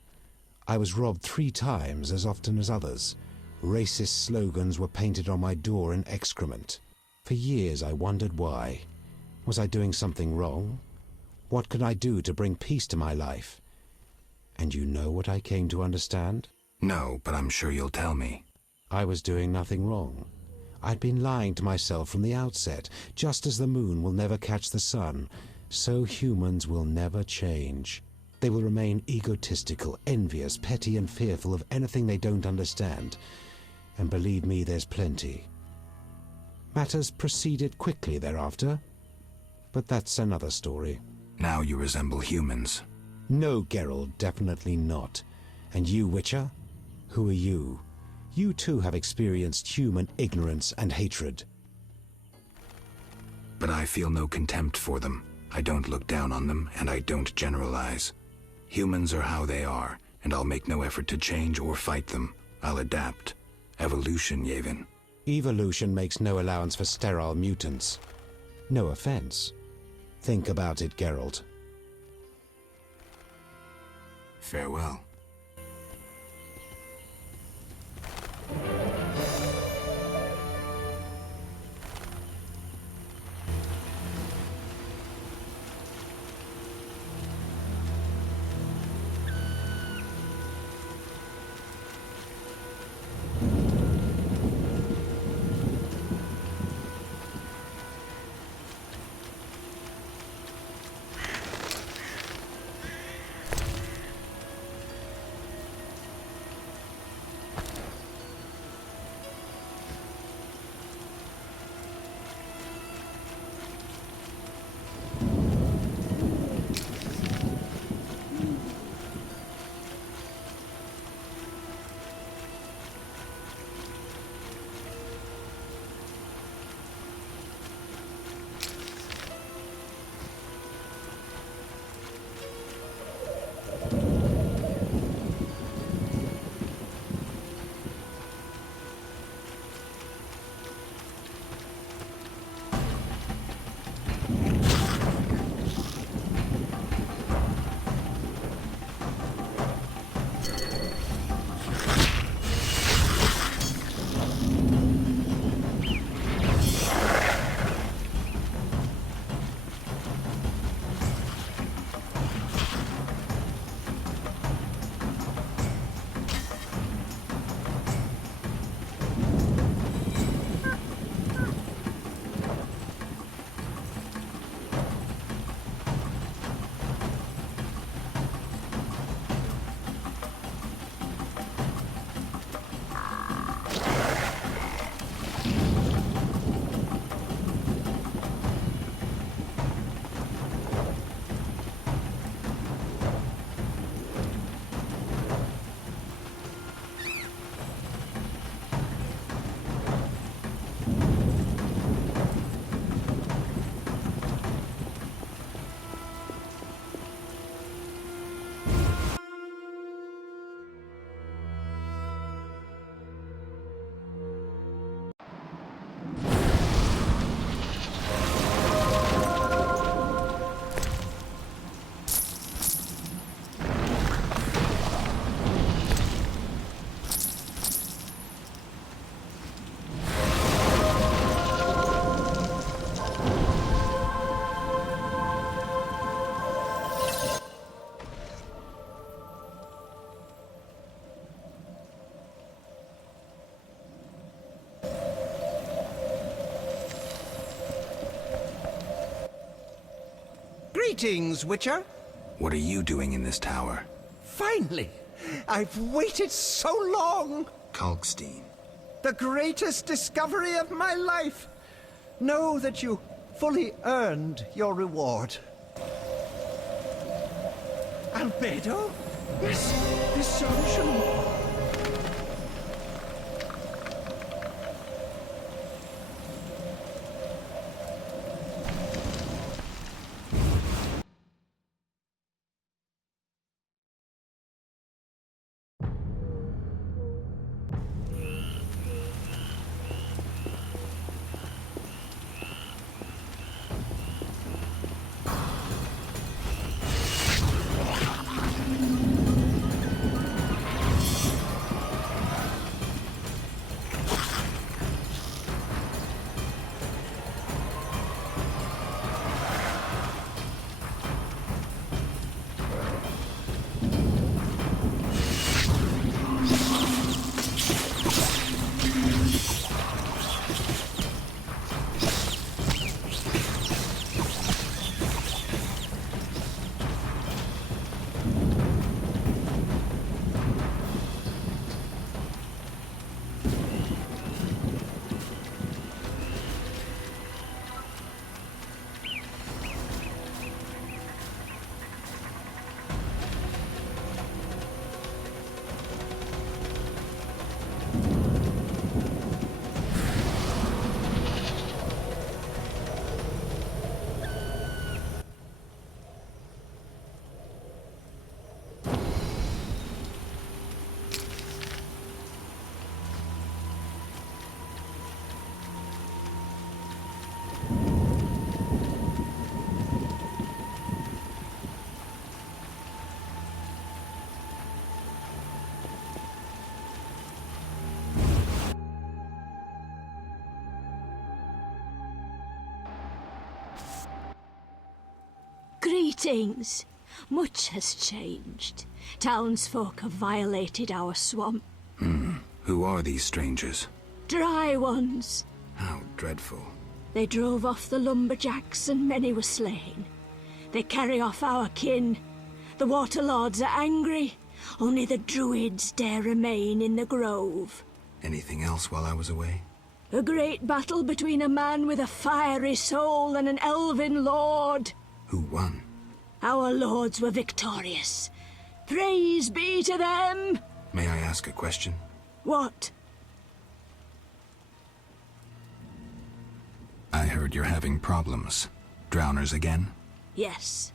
I was robbed 3 times as often as others. Racist slogans were painted on my door in excrement. For years I wondered why. Was I doing something wrong? What could I do to bring peace to my life? And you know what I came to understand? No, but I'm sure you'll tell me. I was doing nothing wrong. I'd been lying to myself from the outset. Just as the moon will never catch the sun, so humans will never change. They will remain egotistical, envious, petty, and fearful of anything they don't understand. And believe me, there's plenty. Matters proceeded quickly thereafter, but that's another story. Now you resemble humans. No, Geralt, definitely not. And you, Witcher? Who are you? You too have experienced human ignorance and hatred. But I feel no contempt for them. I don't look down on them, and I don't generalize. Humans are how they are, and I'll make no effort to change or fight them. I'll adapt. Evolution, Yavin. Evolution makes no allowance for sterile mutants. No offense. Think about it, Geralt. Farewell. Greetings, Witcher. What are you doing in this tower? Finally! I've waited so long! Kalkstein. The greatest discovery of my life! Know that you fully earned your reward. Albedo? This solution... Greetings. Much has changed. Townsfolk have violated our swamp. Who are these strangers? Dry ones. How dreadful. They drove off the lumberjacks and many were slain. They carry off our kin. The Waterlords are angry. Only the druids dare remain in the grove. Anything else while I was away? A great battle between a man with a fiery soul and an elven lord. Who won? Our lords were victorious. Praise be to them! May I ask a question? What? I heard you're having problems. Drowners again? Yes.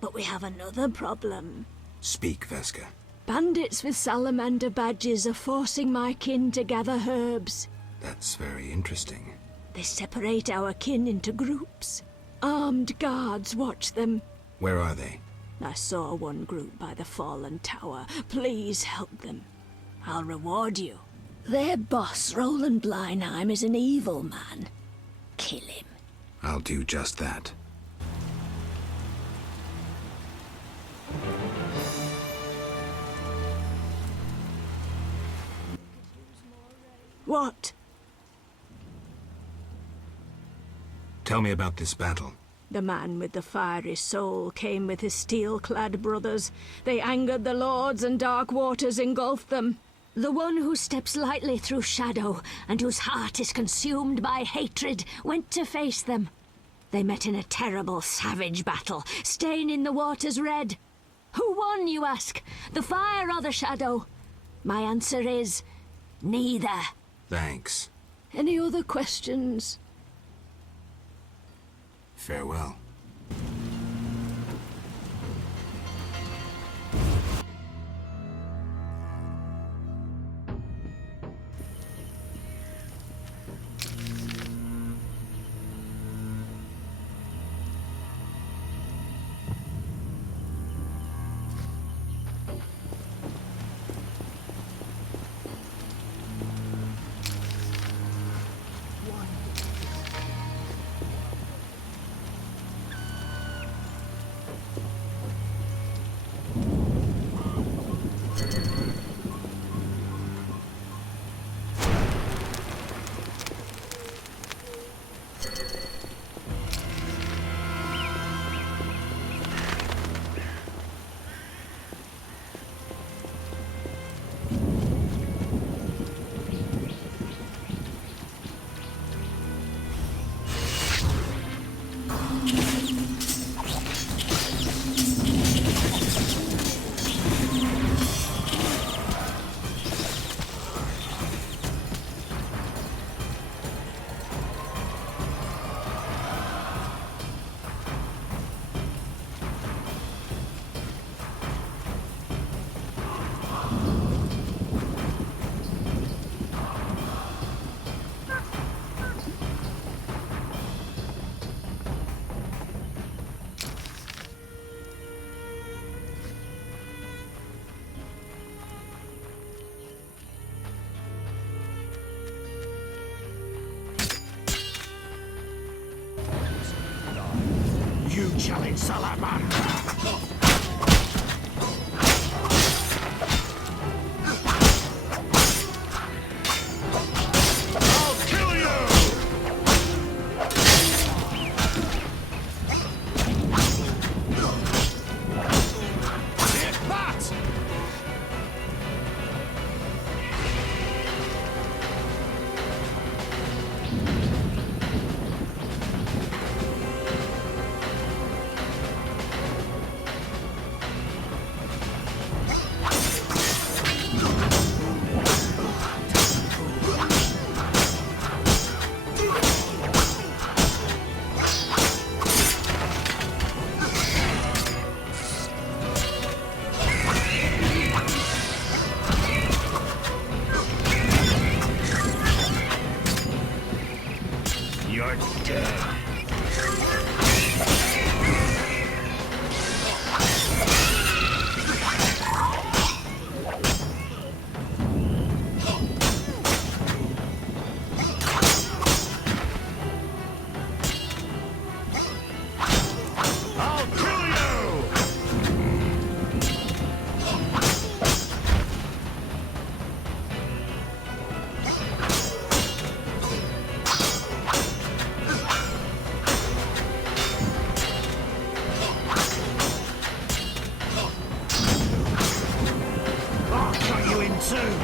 But we have another problem. Speak, Veska. Bandits with salamander badges are forcing my kin to gather herbs. That's very interesting. They separate our kin into groups. Armed guards watch them. Where are they? I saw one group by the fallen tower. Please help them. I'll reward you. Their boss, Roland Bleinheim, is an evil man. Kill him. I'll do just that. What? Tell me about this battle. The man with the fiery soul came with his steel-clad brothers. They angered the lords and dark waters engulfed them. The one who steps lightly through shadow and whose heart is consumed by hatred went to face them. They met in a terrible, savage battle, staining the waters red. Who won, you ask? The fire or the shadow? My answer is neither. Thanks. Any other questions? Farewell. challenge Salamander! You're dead. I'll kill you! I'll cut you in two!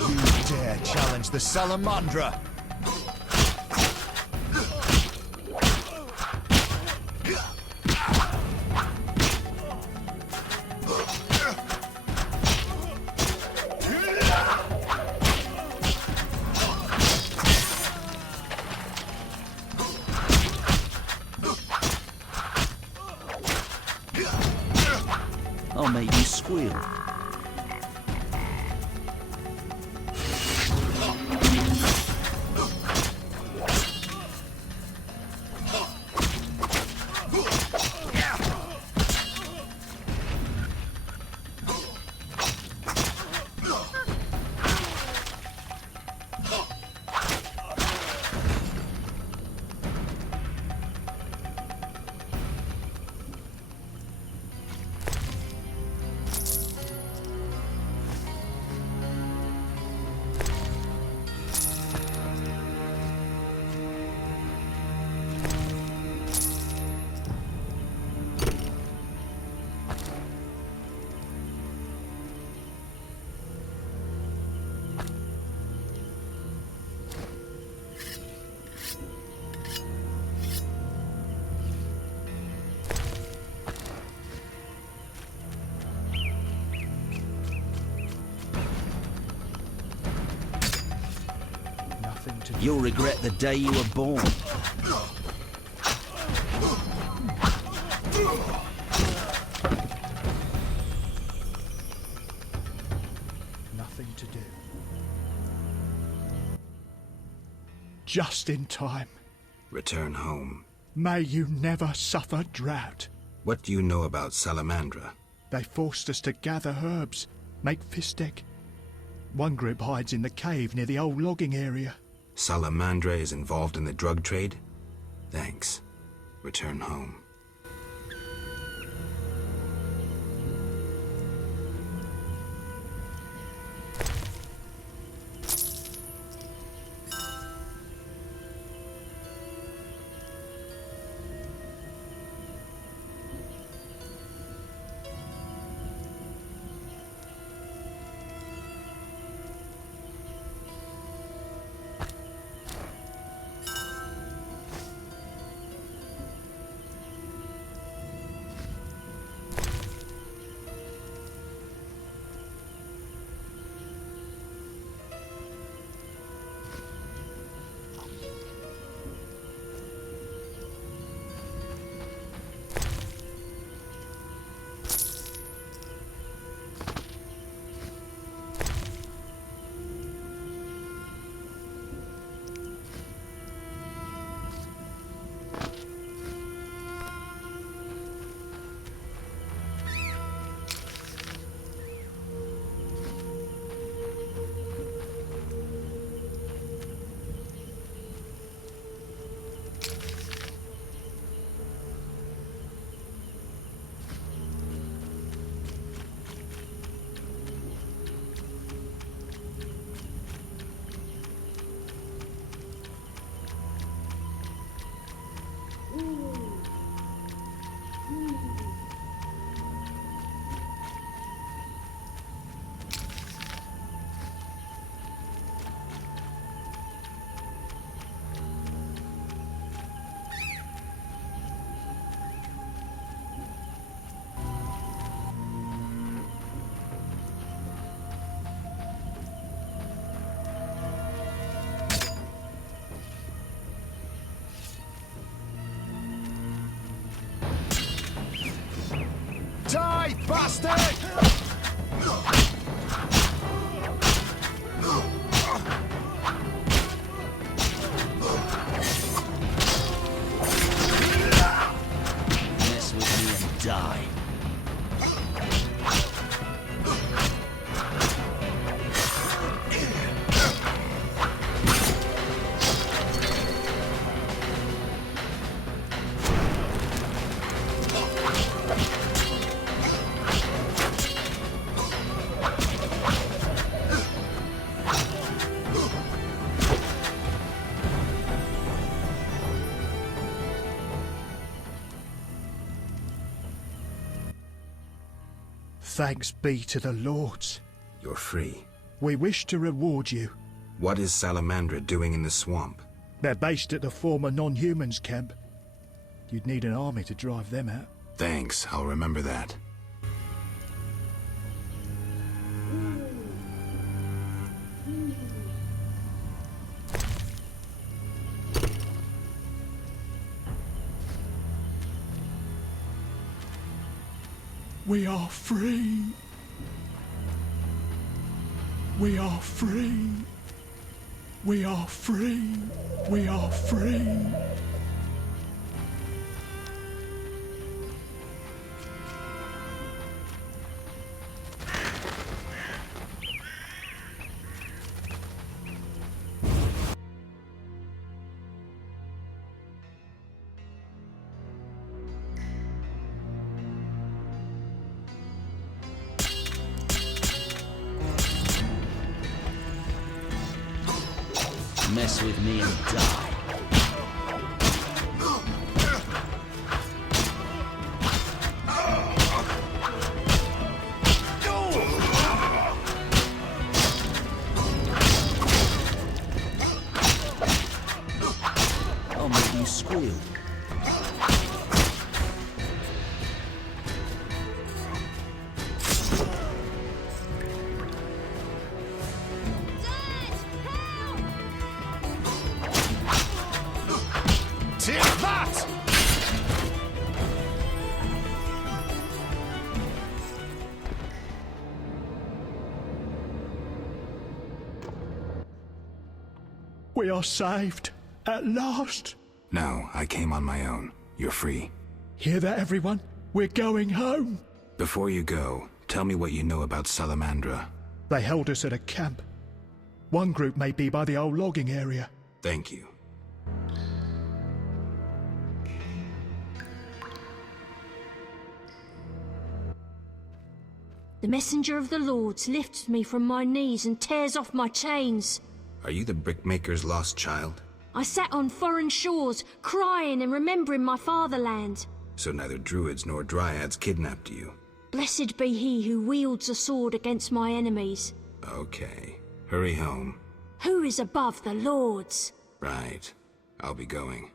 You dare challenge the Salamandra? I'll make you squeal. You'll regret the day you were born. Nothing to do. Just in time. Return home. May you never suffer drought. What do you know about Salamandra? They forced us to gather herbs, make fistek. One group hides in the cave near the old logging area. Salamandra is involved in the drug trade? Thanks. Return home. Die, bastard! Mess with me and die. Thanks be to the Lords. You're free. We wish to reward you. What is Salamandra doing in the swamp? They're based at the former non-humans camp. You'd need an army to drive them out. Thanks, I'll remember that. We are free. We are free. We are free. We are free. Mess with me and die. I'll make you squeal. Take that! We are saved. At last. No, I came on my own. You're free. Hear that, everyone? We're going home. Before you go, tell me what you know about Salamandra. They held us at a camp. One group may be by the old logging area. Thank you. The messenger of the Lords lifts me from my knees and tears off my chains. Are you the brickmaker's lost child? I sat on foreign shores, crying and remembering my fatherland. So neither druids nor dryads kidnapped you. Blessed be he who wields a sword against my enemies. Okay. Hurry home. Who is above the Lords? Right. I'll be going.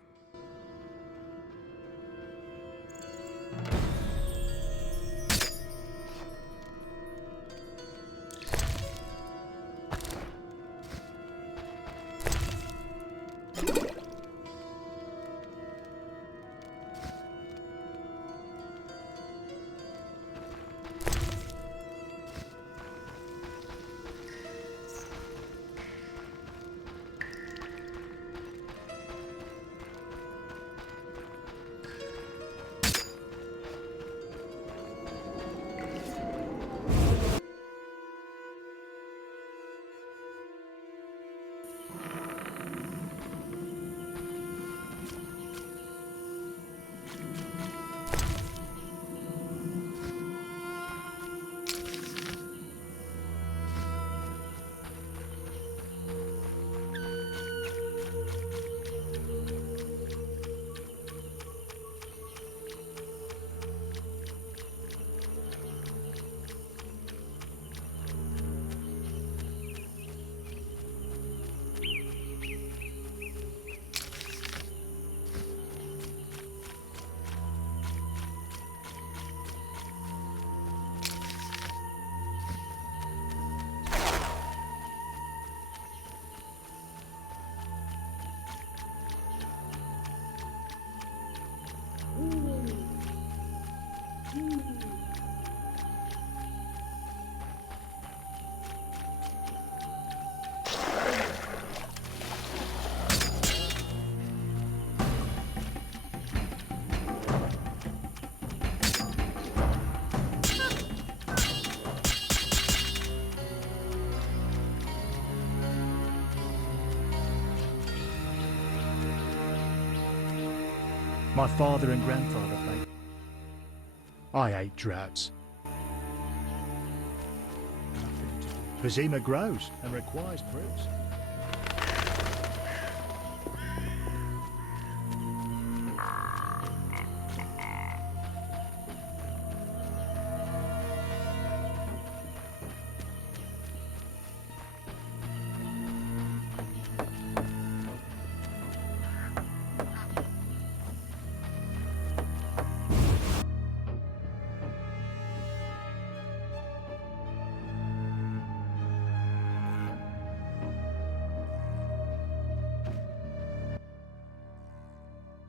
My father and grandfather played. I hate droughts. Vizima grows and requires proofs.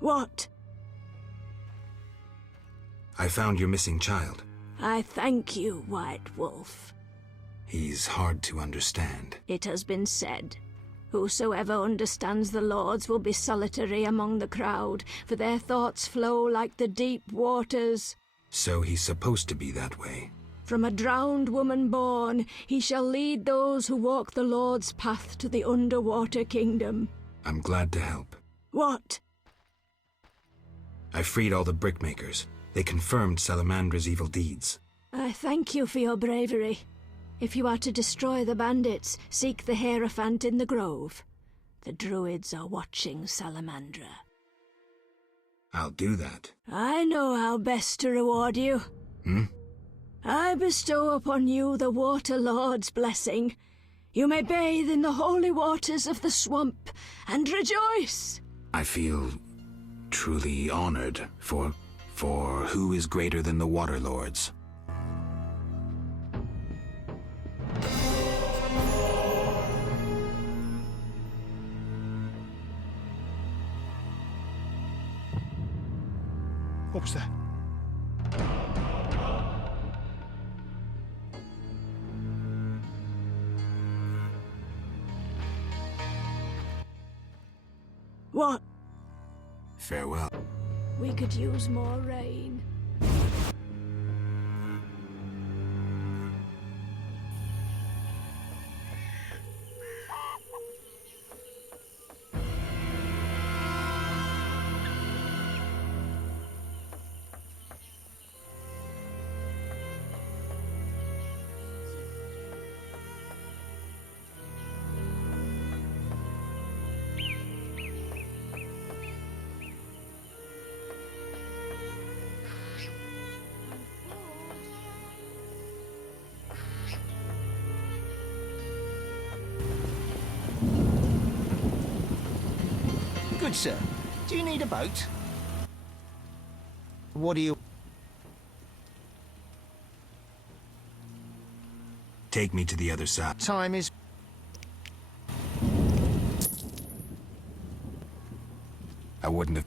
What? I found your missing child. I thank you, White Wolf. He's hard to understand. It has been said, whosoever understands the Lords will be solitary among the crowd, for their thoughts flow like the deep waters. So he's supposed to be that way. From a drowned woman born, he shall lead those who walk the Lord's path to the underwater kingdom. I'm glad to help. What? I freed all the brickmakers. They confirmed Salamandra's evil deeds. I thank you for your bravery. If you are to destroy the bandits, seek the Hierophant in the grove. The druids are watching Salamandra. I'll do that. I know how best to reward you. I bestow upon you the Water Lord's blessing. You may bathe in the holy waters of the swamp and rejoice. I feel truly honored for who is greater than the Water Lords? What was that? What? Farewell. We could use more rain. Good sir. Do you need a boat? What do you... Take me to the other side. Time is... I wouldn't have...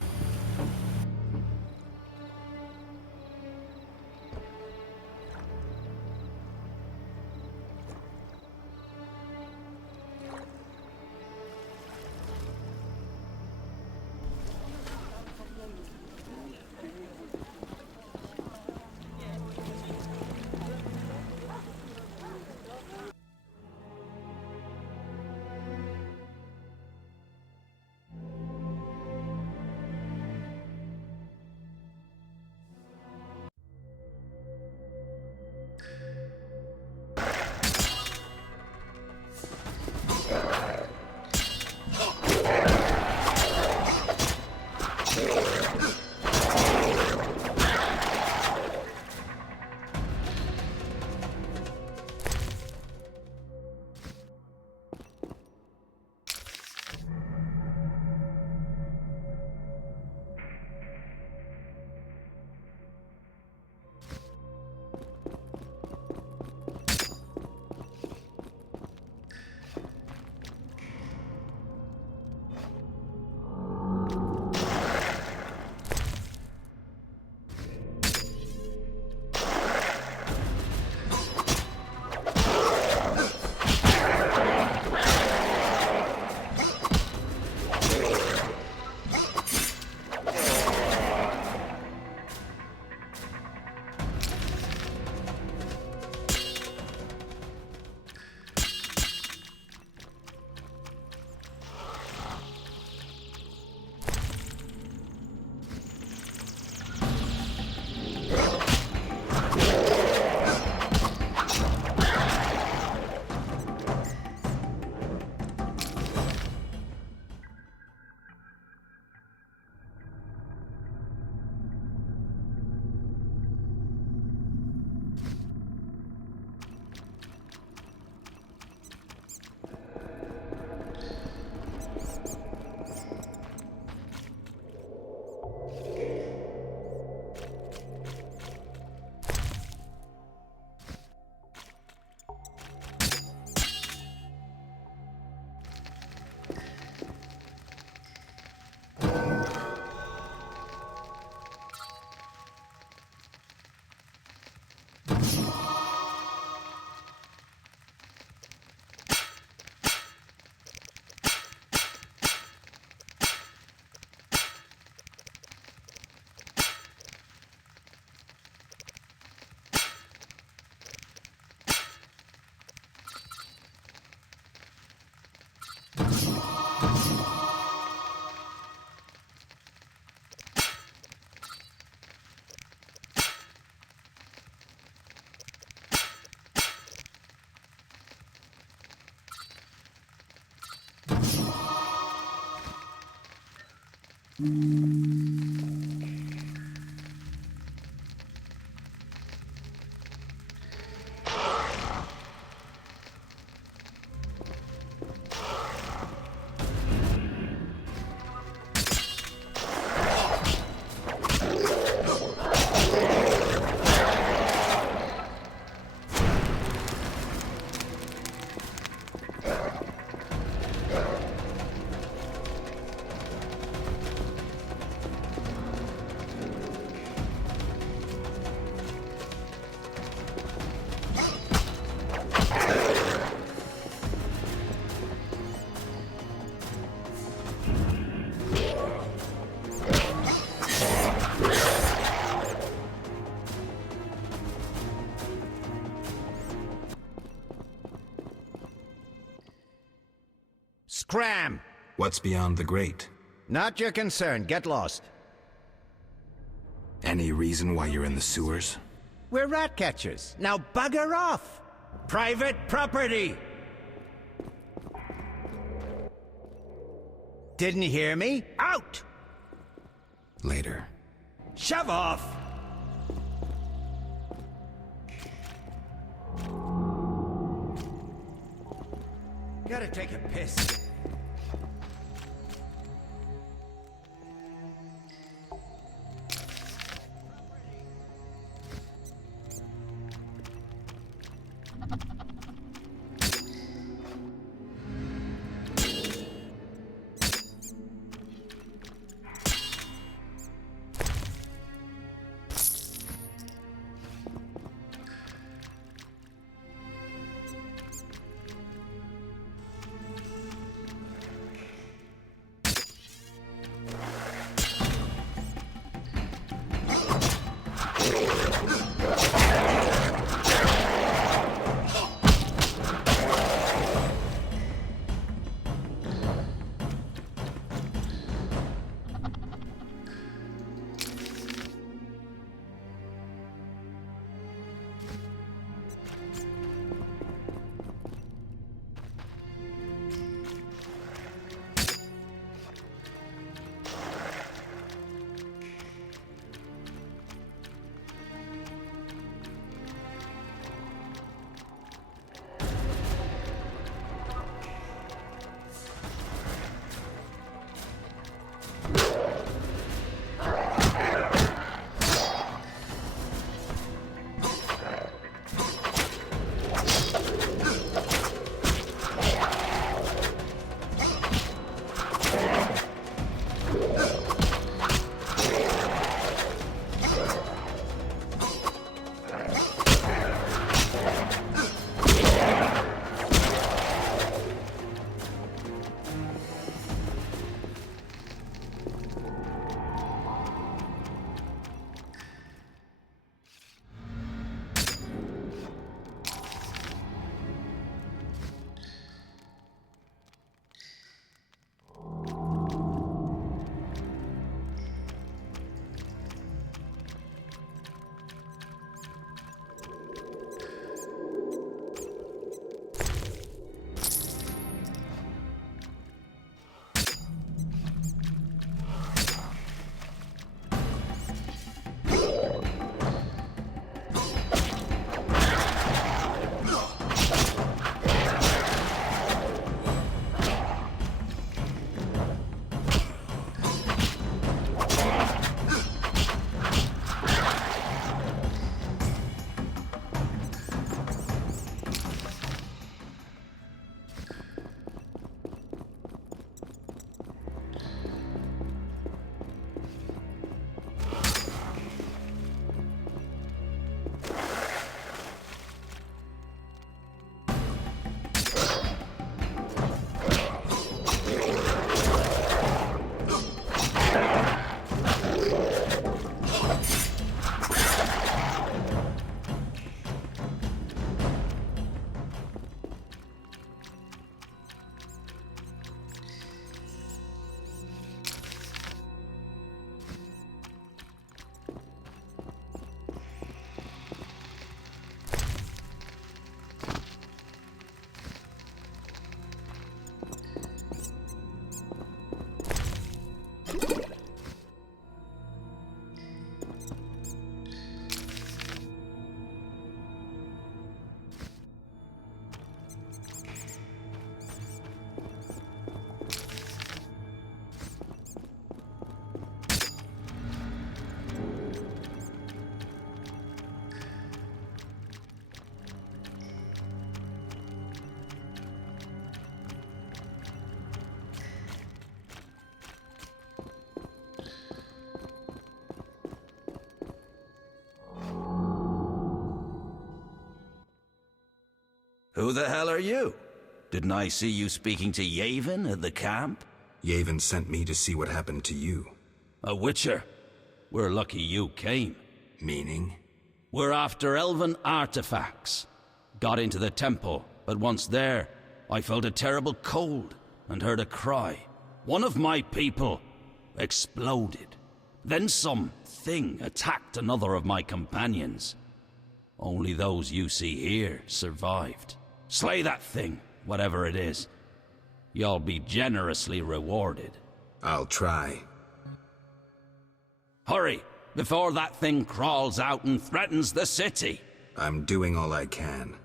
Scram! What's beyond the grate? Not your concern. Get lost. Any reason why you're in the sewers? We're rat catchers. Now bugger off! Private property! Didn't hear me? Out! Later. Shove off! Gotta take a piss. Who the hell are you? Didn't I see you speaking to Yavin at the camp? Yavin sent me to see what happened to you. A witcher? We're lucky you came. Meaning? We're after elven artifacts. Got into the temple, but once there, I felt a terrible cold and heard a cry. One of my people exploded. Then some thing attacked another of my companions. Only those you see here survived. Slay that thing, whatever it is. You'll be generously rewarded. I'll try. Hurry, before that thing crawls out and threatens the city. I'm doing all I can.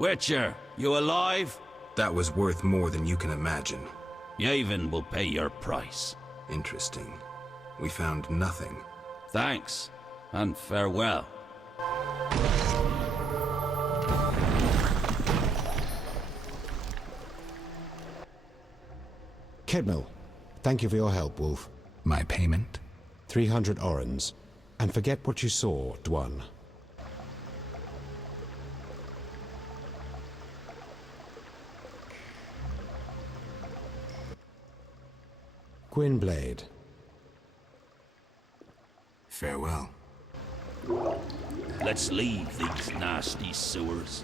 Witcher, you alive? That was worth more than you can imagine. Yavin will pay your price. Interesting. We found nothing. Thanks, and farewell. Kidmel, thank you for your help, Wolf. My payment? 300 orens. And forget what you saw, Dwan. Gwynblade. Farewell. Let's leave these nasty sewers.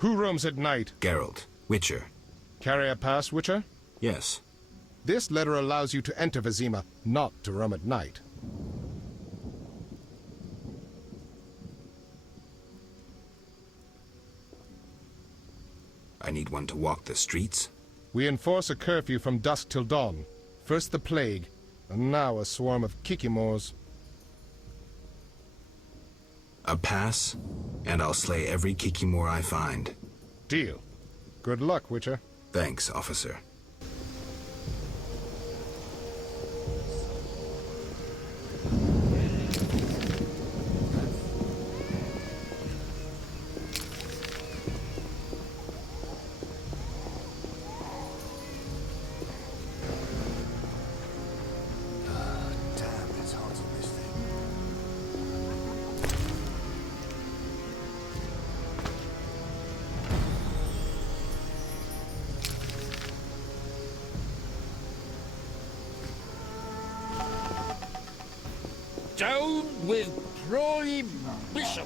Who roams at night? Geralt, Witcher. Carry a pass, Witcher? Yes. This letter allows you to enter Vizima, not to roam at night. I need one to walk the streets? We enforce a curfew from dusk till dawn. First the plague, and now a swarm of Kikimors. A pass, and I'll slay every Kikimor I find. Deal. Good luck, Witcher. Thanks, officer. Down with prohibition!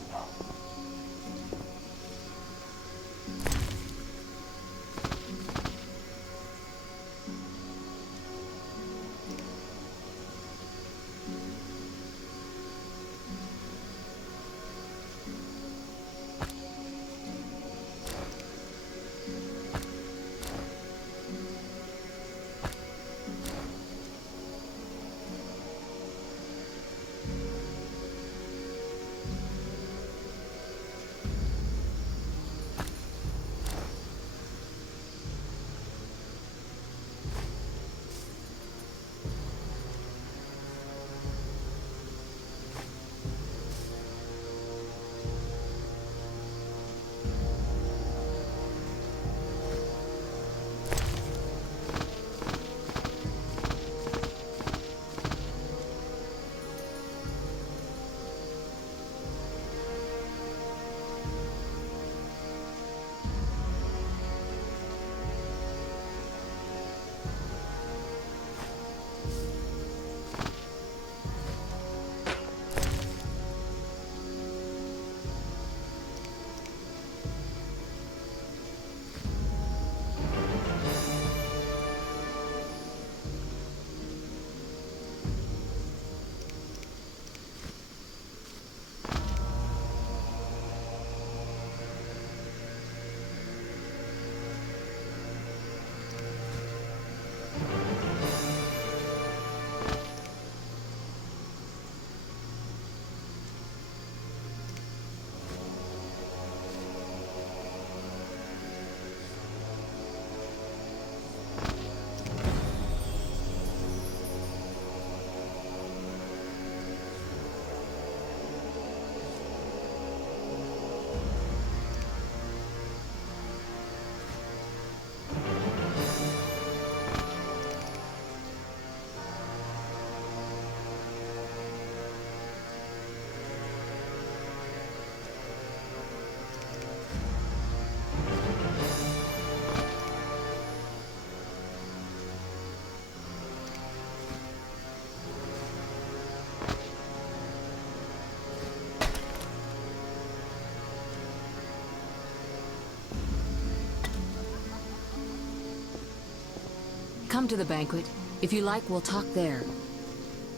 Come to the banquet. If you like, we'll talk there.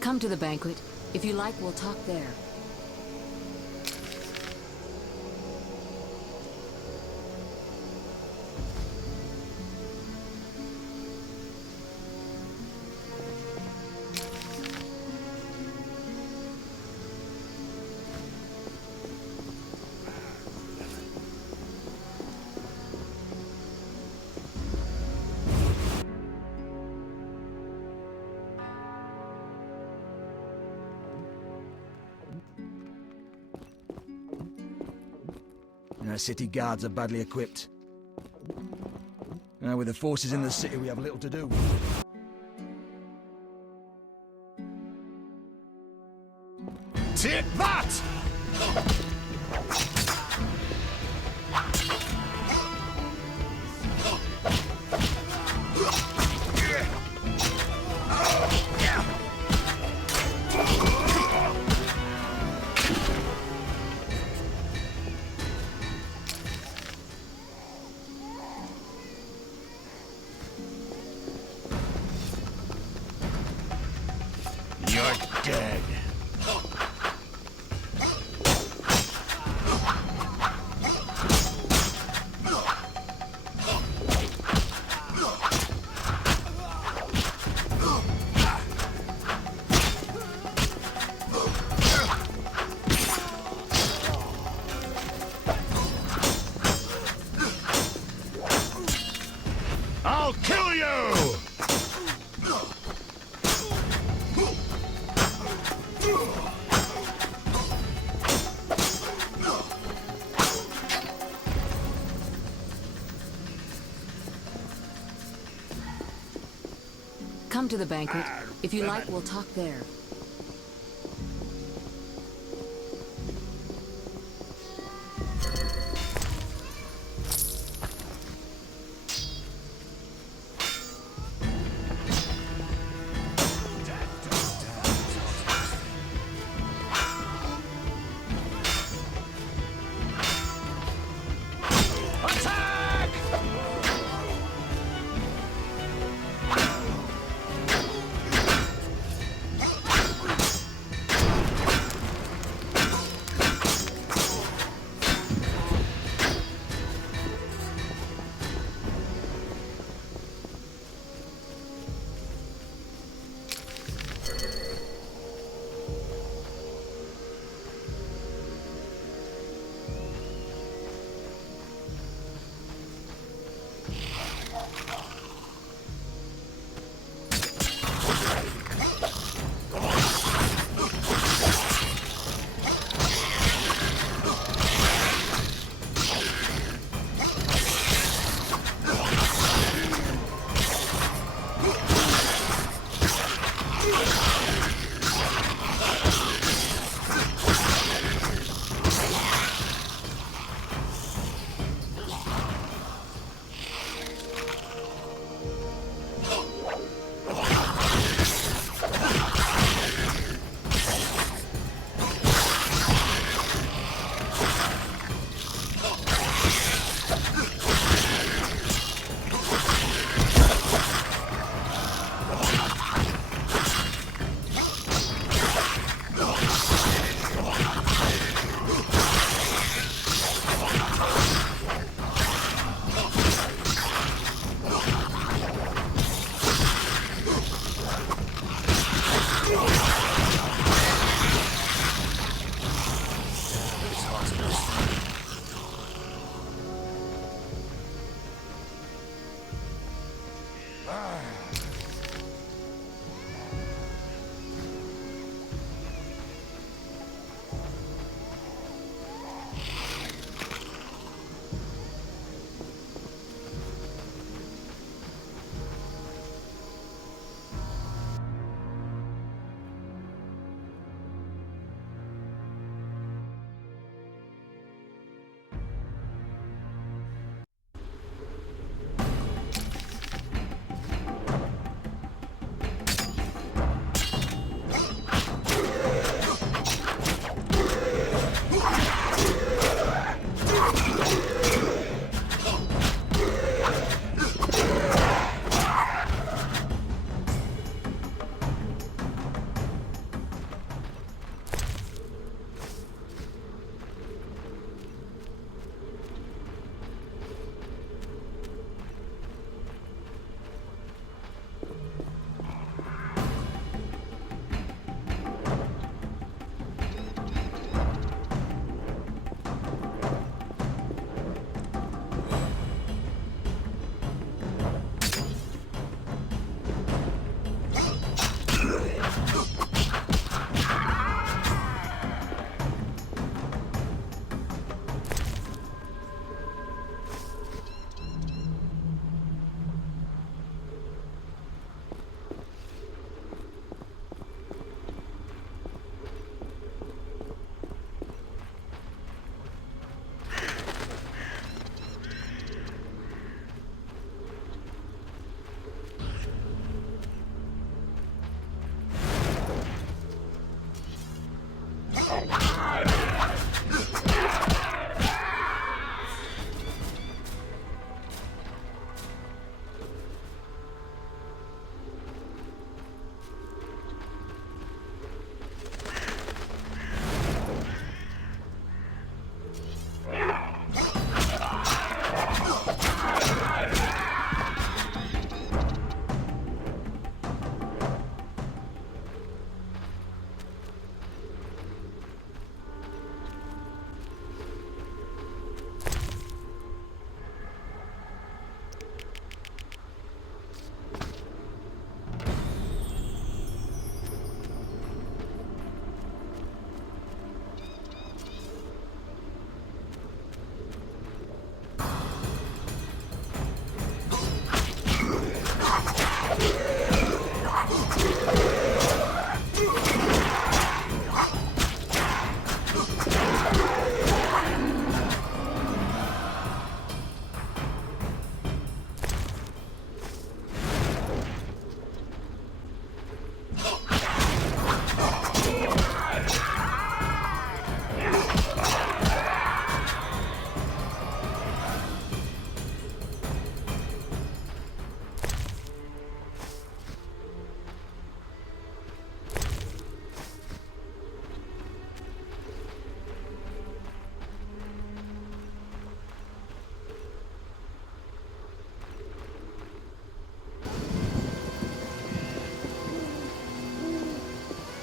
Come to the banquet. If you like, we'll talk there. Our city guards are badly equipped. With the forces in the city, we have little to do. Take that! You're dead. I'll kill you! Come to the banquet. If you like, we'll talk there.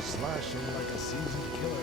Slashing like a seasoned killer.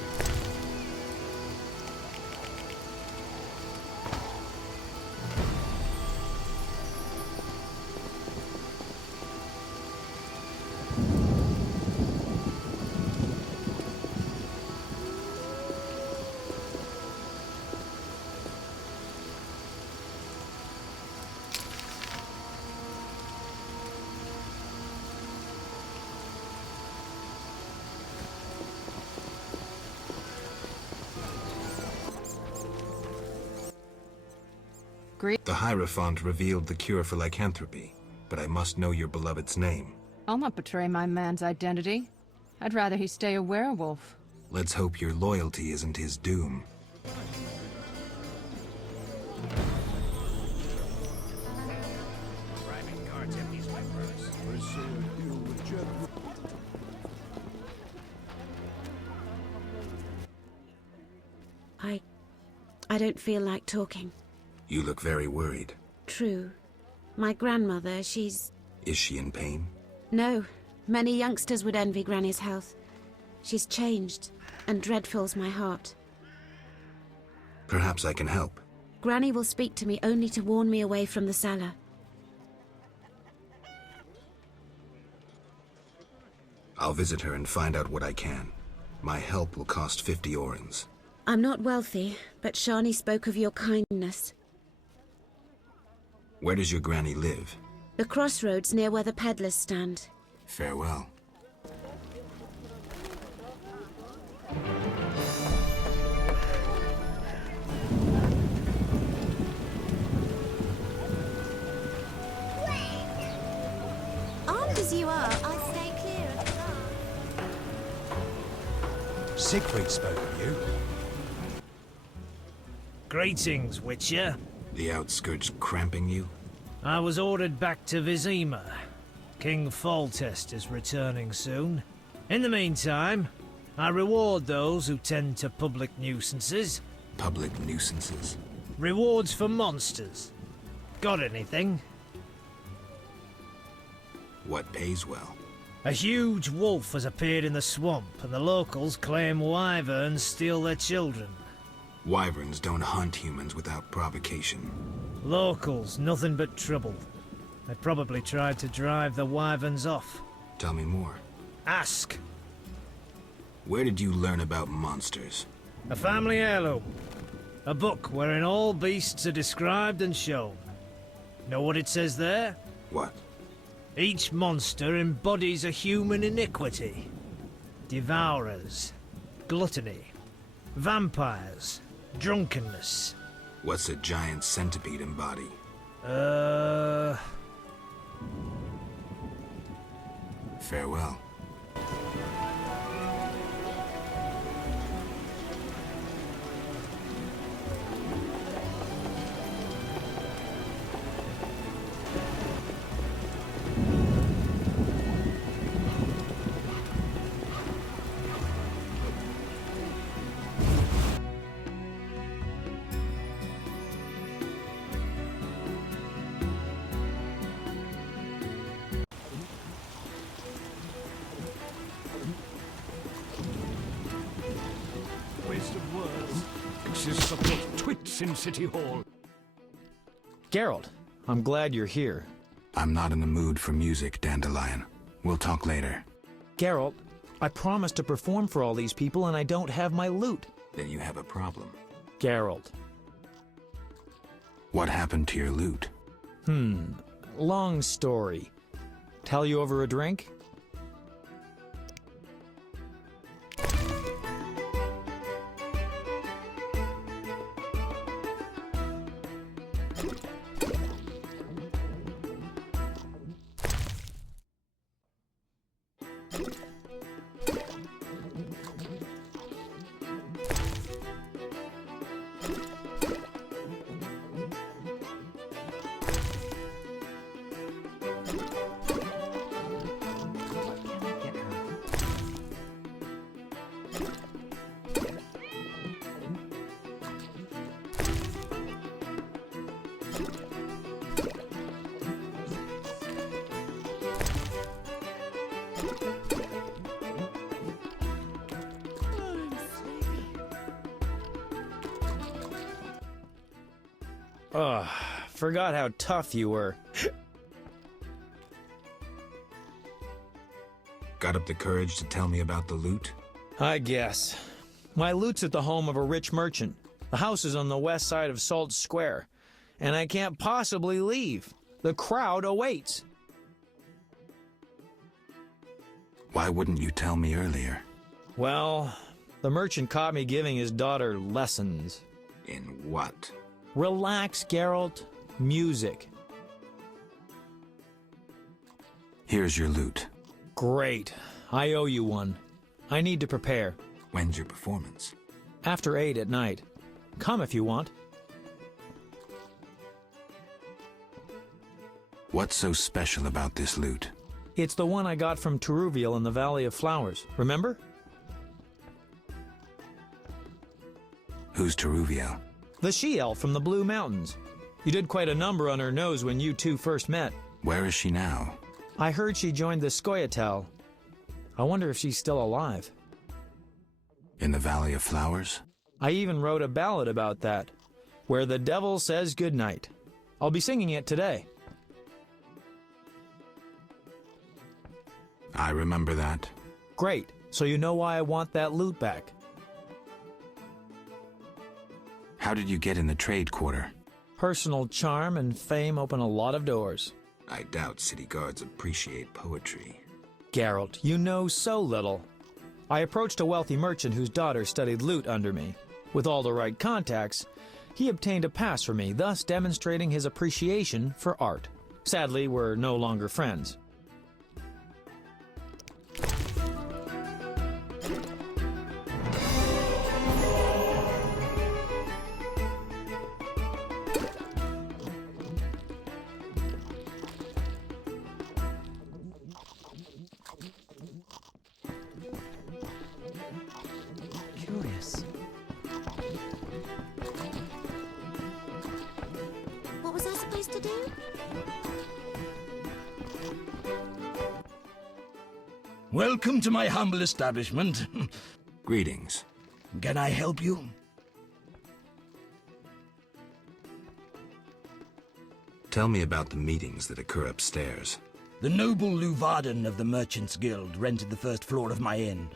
The Hierophant revealed the cure for lycanthropy, but I must know your beloved's name. I'll not betray my man's identity. I'd rather he stay a werewolf. Let's hope your loyalty isn't his doom. I don't feel like talking. You look very worried. True. My grandmother, she's... Is she in pain? No. Many youngsters would envy Granny's health. She's changed, and dread fills my heart. Perhaps I can help. Granny will speak to me only to warn me away from the cellar. I'll visit her and find out what I can. My help will cost 50 orens. I'm not wealthy, but Shani spoke of your kindness. Where does your granny live? The crossroads near where the peddlers stand. Farewell. Armed as you are, I stay clear of the guards. Siegfried spoke of you. Greetings, Witcher. The outskirts cramping you? I was ordered back to Vizima. King Foltest is returning soon. In the meantime, I reward those who tend to public nuisances. Public nuisances? Rewards for monsters. Got anything? What pays well? A huge wolf has appeared in the swamp, and the locals claim wyverns steal their children. Wyverns don't hunt humans without provocation. Locals, nothing but trouble. They probably tried to drive the wyverns off. Tell me more. Ask. Where did you learn about monsters? A family heirloom. A book wherein all beasts are described and shown. Know what it says there? What? Each monster embodies a human iniquity. Devourers. Gluttony. Vampires. Drunkenness. What's a giant centipede embody? Farewell. Waste of words. Consists of those twits in City Hall. Geralt, I'm glad you're here. I'm not in the mood for music, Dandelion. We'll talk later. Geralt, I promised to perform for all these people and I don't have my lute. Then you have a problem. Geralt. What happened to your lute? Long story. Tell you over a drink? Ugh, forgot how tough you were. Got up the courage to tell me about the loot? I guess. My loot's at the home of a rich merchant. The house is on the west side of Salt Square, and I can't possibly leave. The crowd awaits. Why wouldn't you tell me earlier? Well, the merchant caught me giving his daughter lessons. In what? Relax, Geralt. Music. Here's your loot. Great. I owe you one. I need to prepare. When's your performance? After 8 at night. Come if you want. What's so special about this loot? It's the one I got from Teruviel in the Valley of Flowers. Remember? Who's Teruviel? The she-elf from the Blue Mountains. You did quite a number on her nose when you two first met. Where is she now? I heard she joined the Scoia'tael. I wonder if she's still alive. In the Valley of Flowers? I even wrote a ballad about that, where the devil says goodnight. I'll be singing it today. I remember that. Great, so you know why I want that loot back. How did you get in the trade quarter? Personal charm and fame open a lot of doors. I doubt city guards appreciate poetry. Geralt, you know so little. I approached a wealthy merchant whose daughter studied lute under me. With all the right contacts, he obtained a pass for me, thus demonstrating his appreciation for art. Sadly, we're no longer friends. Curious. What was I supposed to do? Welcome to my humble establishment. Greetings. Can I help you? Tell me about the meetings that occur upstairs. The noble Luvarden of the Merchants Guild rented the first floor of my inn.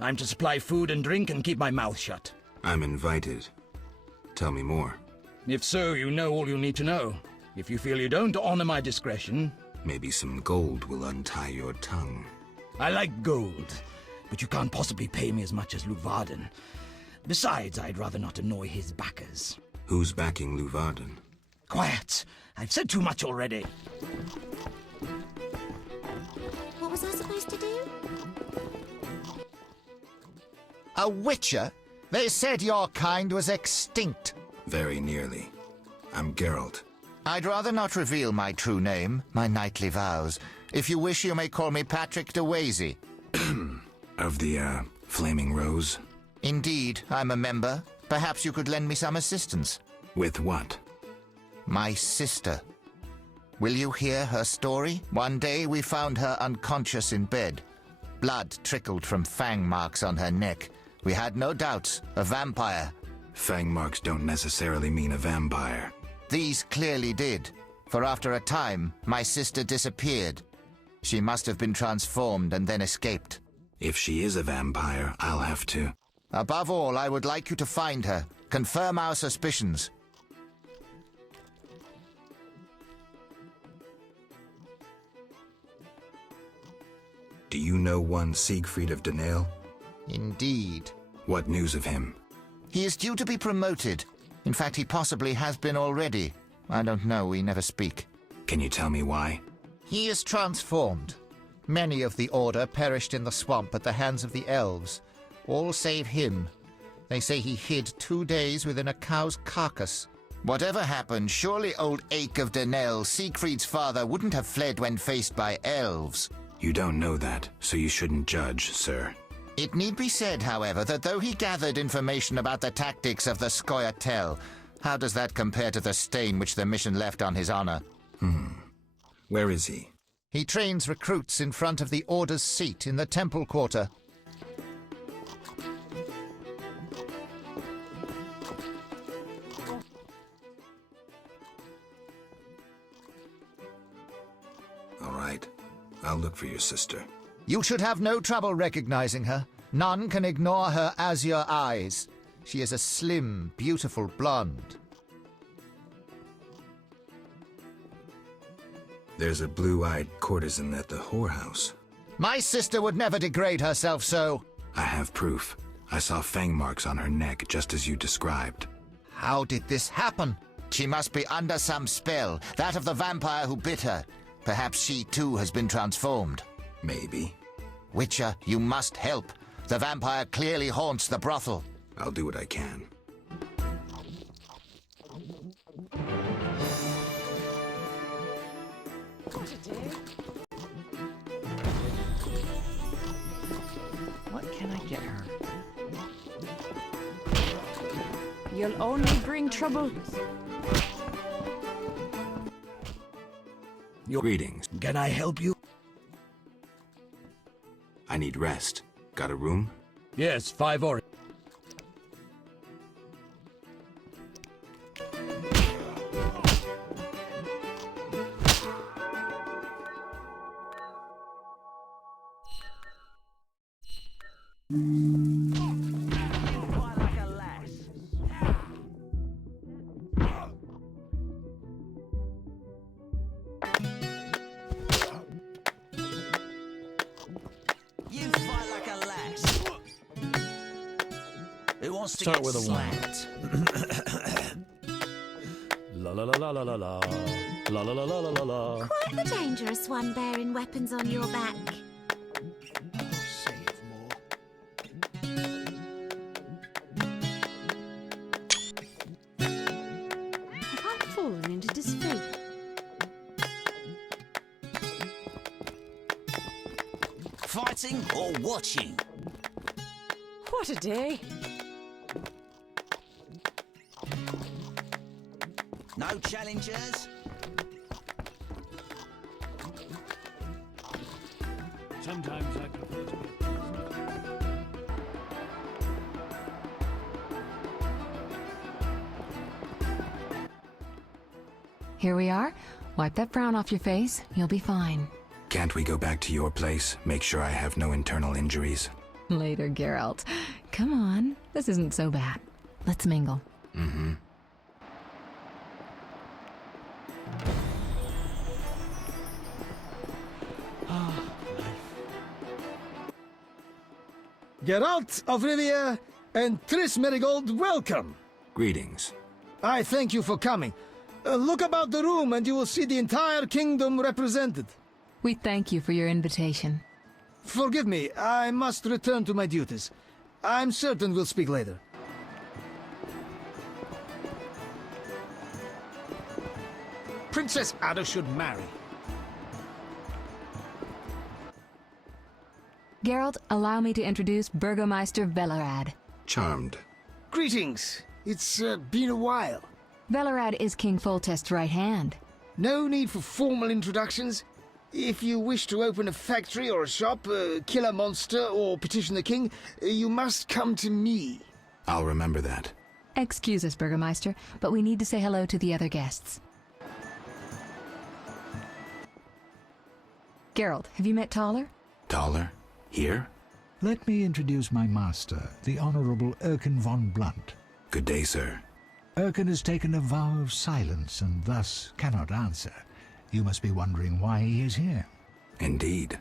I'm to supply food and drink and keep my mouth shut. I'm invited. Tell me more. If so, you know all you need to know. If you feel you don't honor my discretion... Maybe some gold will untie your tongue. I like gold, but you can't possibly pay me as much as Luvarden. Besides, I'd rather not annoy his backers. Who's backing Luvarden? Quiet! I've said too much already. What was I supposed to do? A witcher? They said your kind was extinct. Very nearly. I'm Geralt. I'd rather not reveal my true name, my knightly vows. If you wish, you may call me Patrick de Wazy. Of the, Flaming Rose? Indeed, I'm a member. Perhaps you could lend me some assistance. With what? My sister. Will you hear her story? One day we found her unconscious in bed. Blood trickled from fang marks on her neck. We had no doubts. A vampire. Fang marks don't necessarily mean a vampire. These clearly did. For after a time, my sister disappeared. She must have been transformed and then escaped. If she is a vampire, I'll have to... Above all, I would like you to find her. Confirm our suspicions. you know one Siegfried of Danale? Indeed. What news of him? He is due to be promoted. In fact, he possibly has been already. I don't know, we never speak. Can you tell me why? He is transformed. Many of the Order perished in the swamp at the hands of the elves. All save him. They say he hid 2 days within a cow's carcass. Whatever happened, surely old Ache of Danale, Siegfried's father, wouldn't have fled when faced by elves. You don't know that, so you shouldn't judge, sir. It need be said, however, that though he gathered information about the tactics of the Scoia'tael, how does that compare to the stain which the mission left on his honor? Where is he? He trains recruits in front of the Order's seat in the Temple Quarter. All right. I'll look for your sister. You should have no trouble recognizing her. None can ignore her azure eyes. She is a slim, beautiful blonde. There's a blue-eyed courtesan at the whorehouse. My sister would never degrade herself so. I have proof. I saw fang marks on her neck, just as you described. How did this happen? She must be under some spell, that of the vampire who bit her. Perhaps she too has been transformed. Maybe. Witcher, you must help. The vampire clearly haunts the brothel. I'll do what I can. What can I get her? You'll only bring trouble. Greetings. Can I help you? I need rest. Got a room? Yes, 5 or... Start with a 1. La la la la la la la. La la la la la la la. Quite the dangerous one bearing weapons on your back. Have I fallen into disfavor? Fighting or watching? What a day! No challengers? Sometimes I prefer to be. Here we are. Wipe that frown off your face. You'll be fine. Can't we go back to your place? Make sure I have no internal injuries. Later, Geralt. Come on. This isn't so bad. Let's mingle. Mm-hmm. Geralt of Rivia and Triss Merigold, welcome. Greetings. I thank you for coming. Look about the room and you will see the entire kingdom represented. We thank you for your invitation. Forgive me, I must return to my duties. I'm certain we'll speak later. Princess Ada should marry. Geralt, allow me to introduce Burgomeister Velerad. Charmed. Greetings. It's been a while. Velerad is King Foltest's right hand. No need for formal introductions. If you wish to open a factory or a shop, kill a monster, or petition the king, you must come to me. I'll remember that. Excuse us, Burgomeister, but we need to say hello to the other guests. Geralt, have you met Taller? Taller? Here? Let me introduce my master, the Honorable Erkin von Blunt. Good day, sir. Erkin has taken a vow of silence and thus cannot answer. You must be wondering why he is here. Indeed.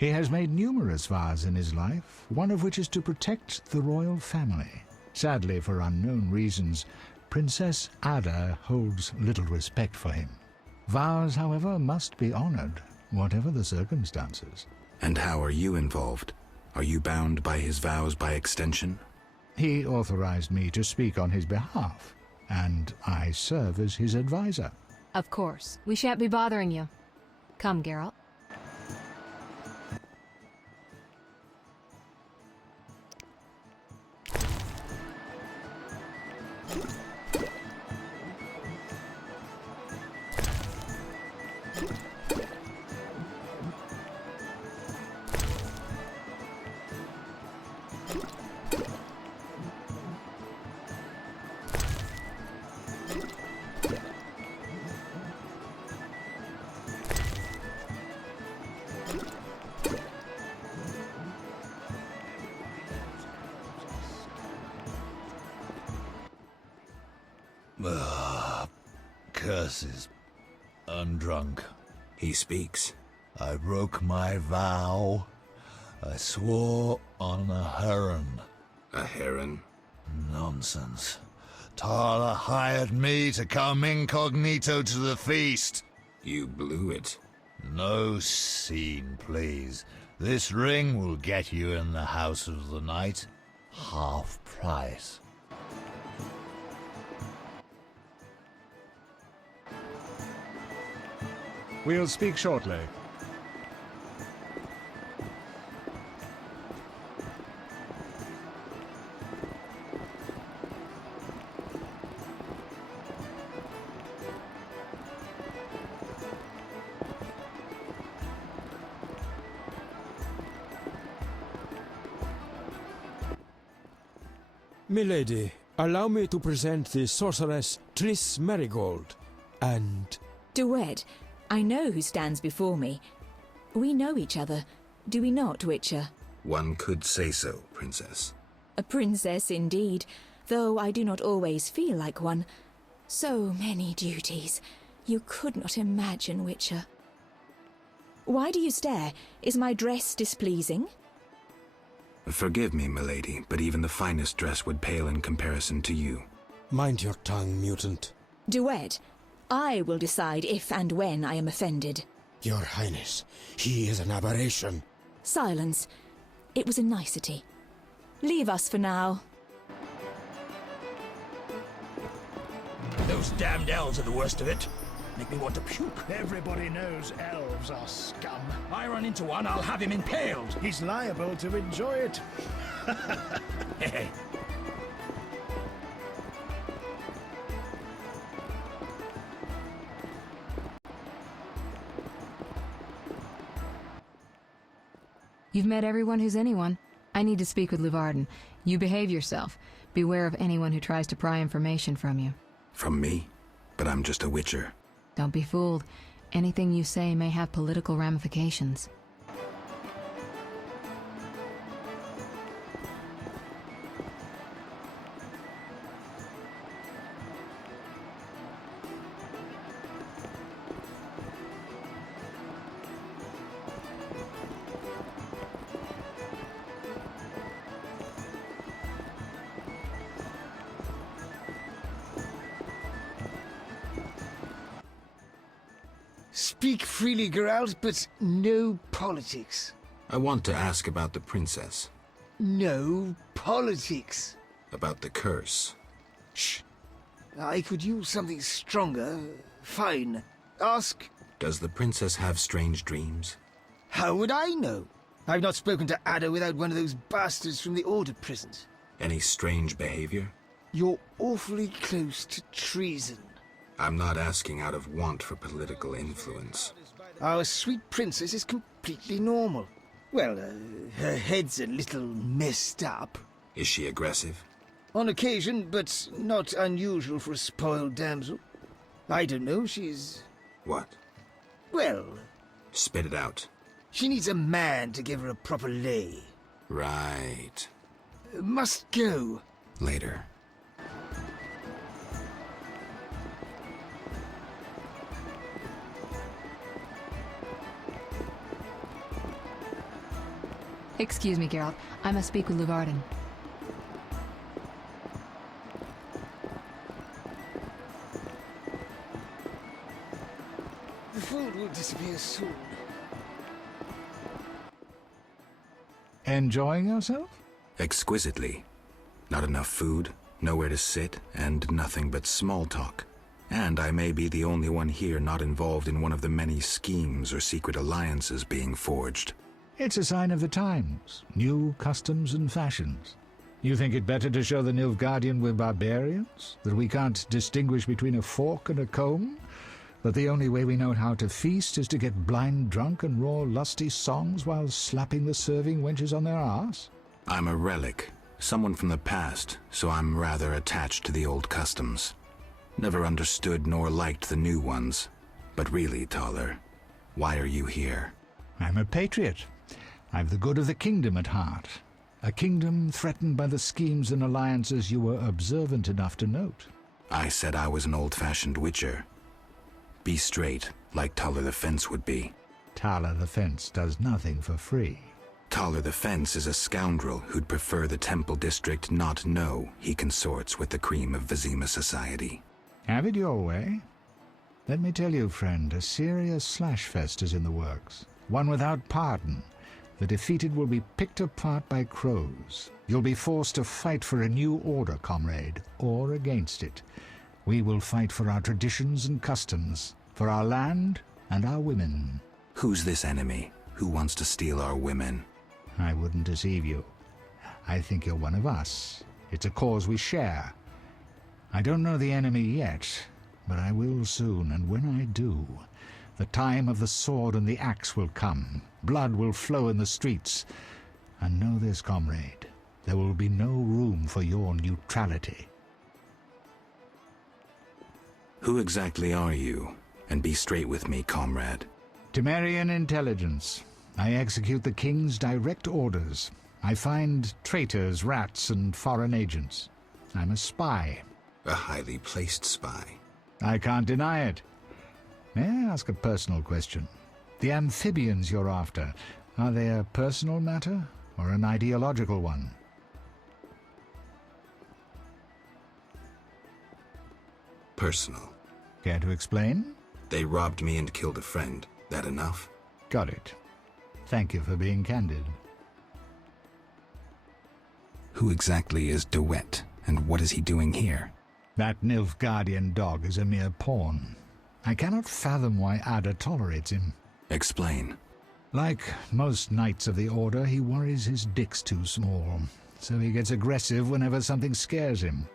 He has made numerous vows in his life, one of which is to protect the royal family. Sadly, for unknown reasons, Princess Ada holds little respect for him. Vows, however, must be honored, whatever the circumstances. And how are you involved? Are you bound by his vows by extension? He authorized me to speak on his behalf, and I serve as his advisor. Of course. We shan't be bothering you. Come, Geralt. Curses. I'm drunk. He speaks. I broke my vow. I swore on a heron. A heron? Nonsense. Tala hired me to come incognito to the feast. You blew it. No scene, please. This ring will get you in the House of the Night. Half price. We'll speak shortly. Milady, allow me to present the sorceress Triss Merigold, and... Duet, I know who stands before me. We know each other, do we not, Witcher? One could say so, Princess. A princess indeed, though I do not always feel like one. So many duties. You could not imagine, Witcher. Why do you stare? Is my dress displeasing? Forgive me, milady, but even the finest dress would pale in comparison to you. Mind your tongue, mutant. Duet, I will decide if and when I am offended. Your Highness, he is an aberration. Silence. It was a nicety. Leave us for now. Those damned elves are the worst of it. Make me want to puke. Everybody knows elves are scum. I run into one, I'll have him impaled. He's liable to enjoy it. You've met everyone who's anyone. I need to speak with Luvarden. You behave yourself. Beware of anyone who tries to pry information from you. From me? But I'm just a witcher. Don't be fooled. Anything you say may have political ramifications. Speak freely, Geralt, but no politics. I want to ask about the princess. No politics. About the curse. Shh. I could use something stronger. Fine. Ask. Does the princess have strange dreams? How would I know? I've not spoken to Ada without one of those bastards from the Order prisons. Any strange behavior? You're awfully close to treason. I'm not asking out of want for political influence. Our sweet princess is completely normal. Well, her head's a little messed up. Is she aggressive? On occasion, but not unusual for a spoiled damsel. I don't know, she's... What? Well... Spit it out. She needs a man to give her a proper lay. Right. Must go. Later. Excuse me, Geralt. I must speak with Luvarden. The food will disappear soon. Enjoying yourself? Exquisitely. Not enough food, nowhere to sit, and nothing but small talk. And I may be the only one here not involved in one of the many schemes or secret alliances being forged. It's a sign of the times. New customs and fashions. You think it better to show the Nilfgaardian we're barbarians? That we can't distinguish between a fork and a comb? That the only way we know how to feast is to get blind drunk and roar lusty songs while slapping the serving wenches on their arse? I'm a relic, someone from the past, so I'm rather attached to the old customs. Never understood nor liked the new ones. But really, Taller, why are you here? I'm a patriot. I've the good of the kingdom at heart. A kingdom threatened by the schemes and alliances you were observant enough to note. I said I was an old-fashioned witcher. Be straight, like Taller the Fence would be. Taller the Fence does nothing for free. Taller the Fence is a scoundrel who'd prefer the Temple District not know he consorts with the cream of Vizima society. Have it your way. Let me tell you, friend, a serious slashfest is in the works. One without pardon. The defeated will be picked apart by crows. You'll be forced to fight for a new order, comrade, or against it. We will fight for our traditions and customs, for our land and our women. Who's this enemy? Who wants to steal our women? I wouldn't deceive you. I think you're one of us. It's a cause we share. I don't know the enemy yet, but I will soon, and when I do, the time of the sword and the axe will come. Blood will flow in the streets. And know this, comrade, there will be no room for your neutrality. Who exactly are you? And be straight with me, comrade. Temerian intelligence. I execute the king's direct orders. I find traitors, rats, and foreign agents. I'm a spy. A highly placed spy. I can't deny it. May I ask a personal question? The amphibians you're after, are they a personal matter or an ideological one? Personal. Care to explain? They robbed me and killed a friend. That enough? Got it. Thank you for being candid. Who exactly is DeWitt, and what is he doing here? That Nilfgaardian dog is a mere pawn. I cannot fathom why Ada tolerates him. Explain. Like most knights of the Order, he worries his dick's too small, so he gets aggressive whenever something scares him.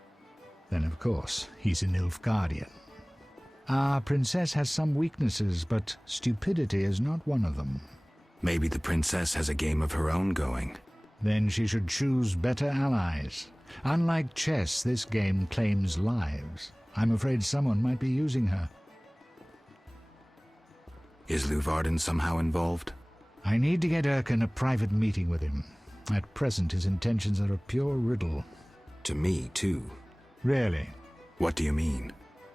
Then, of course, he's a Nilfgaardian. Our princess has some weaknesses, but stupidity is not one of them. Maybe the princess has a game of her own going. Then she should choose better allies. Unlike chess, this game claims lives. I'm afraid someone might be using her. Is Luvarden somehow involved? I need to get Erkin a private meeting with him. At present, his intentions are a pure riddle. To me, too. Really? What do you mean?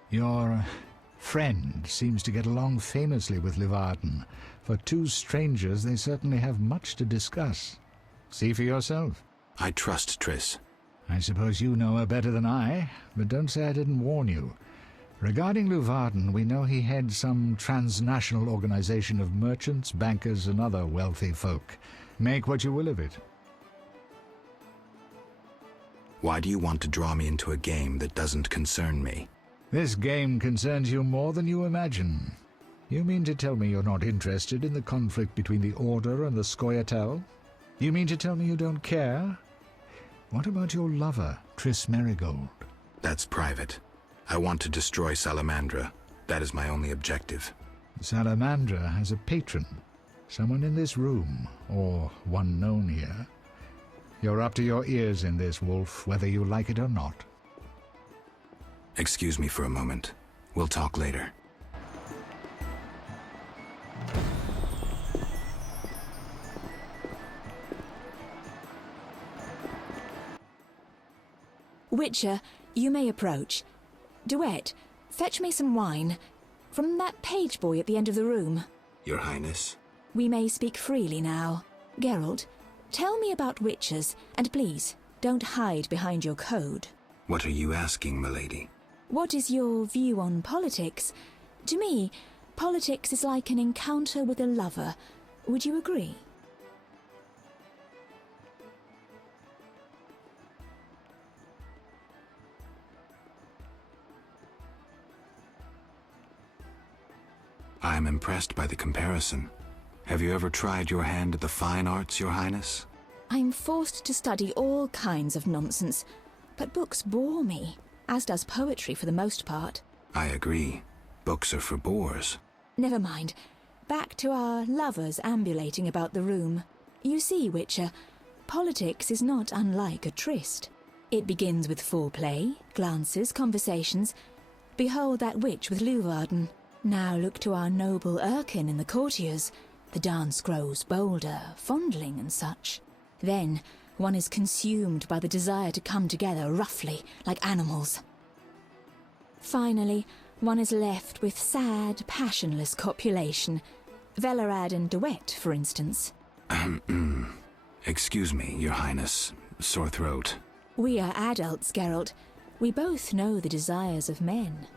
Your friend seems to get along famously with Luvarden. For two strangers, they certainly have much to discuss. See for yourself. I trust Triss. I suppose you know her better than I, but don't say I didn't warn you. Regarding Luvarden, we know he heads some transnational organization of merchants, bankers, and other wealthy folk. Make what you will of it. Why do you want to draw me into a game that doesn't concern me? This game concerns you more than you imagine. You mean to tell me you're not interested in the conflict between the Order and the Scoia'tael? You mean to tell me you don't care? What about your lover, Triss Merigold? That's private. I want to destroy Salamandra. That is my only objective. Salamandra has a patron. Someone in this room, or one known here. You're up to your ears in this, Wolf, whether you like it or not. Excuse me for a moment. We'll talk later. Witcher, you may approach. Duet, fetch me some wine. From that page boy at the end of the room. Your Highness? We may speak freely now. Geralt, Tell me about witches, and please, don't hide behind your code. What are you asking, milady? What is your view on politics? To me, politics is like an encounter with a lover. Would you agree? I am impressed by the comparison. Have you ever tried your hand at the fine arts, Your Highness? I'm forced to study all kinds of nonsense, but books bore me, as does poetry for the most part. I agree. Books are for bores. Never mind. Back to our lovers ambulating about the room. You see, Witcher, politics is not unlike a tryst. It begins with foreplay, glances, conversations. Behold that witch with Leuwarden. Now look to our noble Erkin and the courtiers. The dance grows bolder, fondling and such. Then one is consumed by the desire to come together roughly, like animals. Finally, one is left with sad, passionless copulation. Velerad and Duet, for instance. Excuse me, Your Highness. Sore throat. We are adults, Geralt. We both know the desires of men.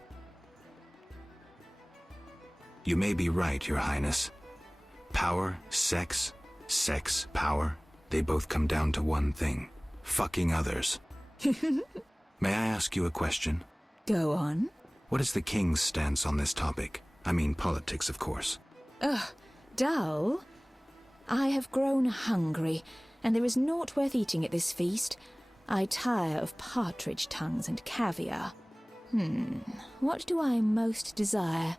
You may be right, Your Highness. Power, sex, power, they both come down to one thing. Fucking others. May I ask you a question? Go on. What is the king's stance on this topic? I mean politics, of course. Ugh, dull? I have grown hungry, and there is naught worth eating at this feast. I tire of partridge tongues and caviar. What do I most desire?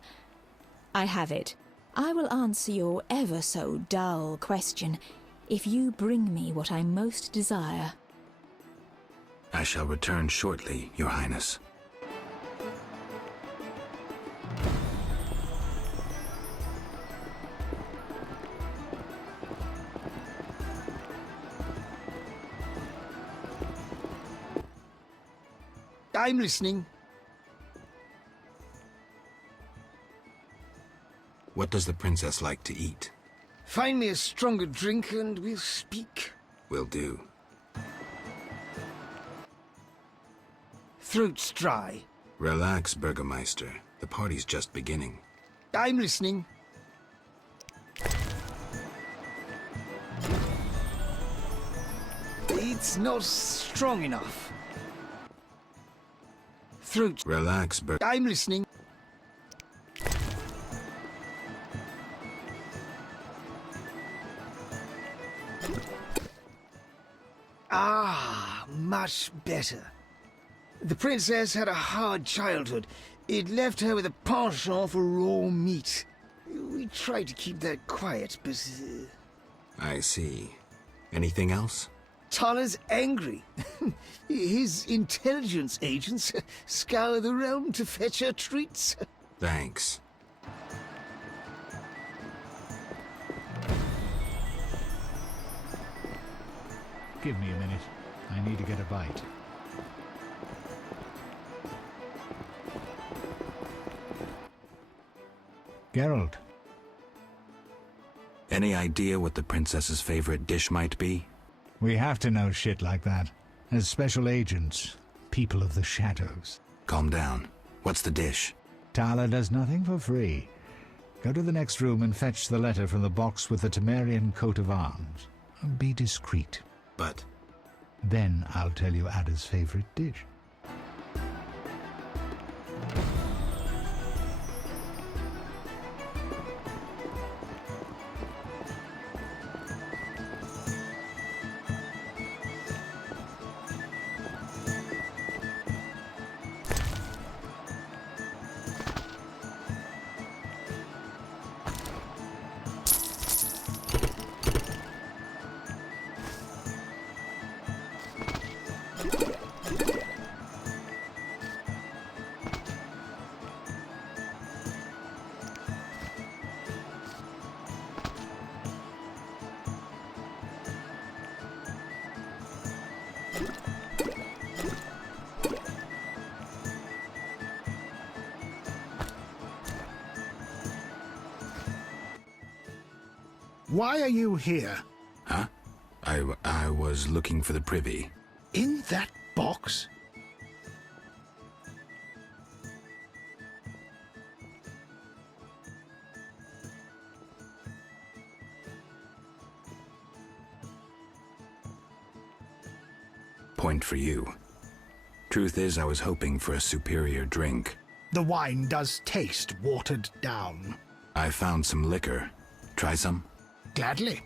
I have it. I will answer your ever so dull question if you bring me what I most desire. I shall return shortly, Your Highness. I'm listening. What does the princess like to eat? Find me a stronger drink and we'll speak. Will do. Throat's dry. Relax, Burgermeister. The party's just beginning. I'm listening. It's not strong enough. Throat. Relax, I'm listening. Much better. The princess had a hard childhood. It left her with a penchant for raw meat. We tried to keep that quiet, but... I see. Anything else? Tala's angry. His intelligence agents scour the realm to fetch her treats. Thanks. Give me a minute. I need to get a bite. Geralt. Any idea what the princess's favorite dish might be? We have to know shit like that. As special agents, people of the shadows. Calm down. What's the dish? Tala does nothing for free. Go to the next room and fetch the letter from the box with the Temerian coat of arms. Be discreet. But... Then I'll tell you Ada's favorite dish. Why are you here? Huh? I was looking for the privy. In that box? Point for you. Truth is, I was hoping for a superior drink. The wine does taste watered down. I found some liquor. Try some? Gladly.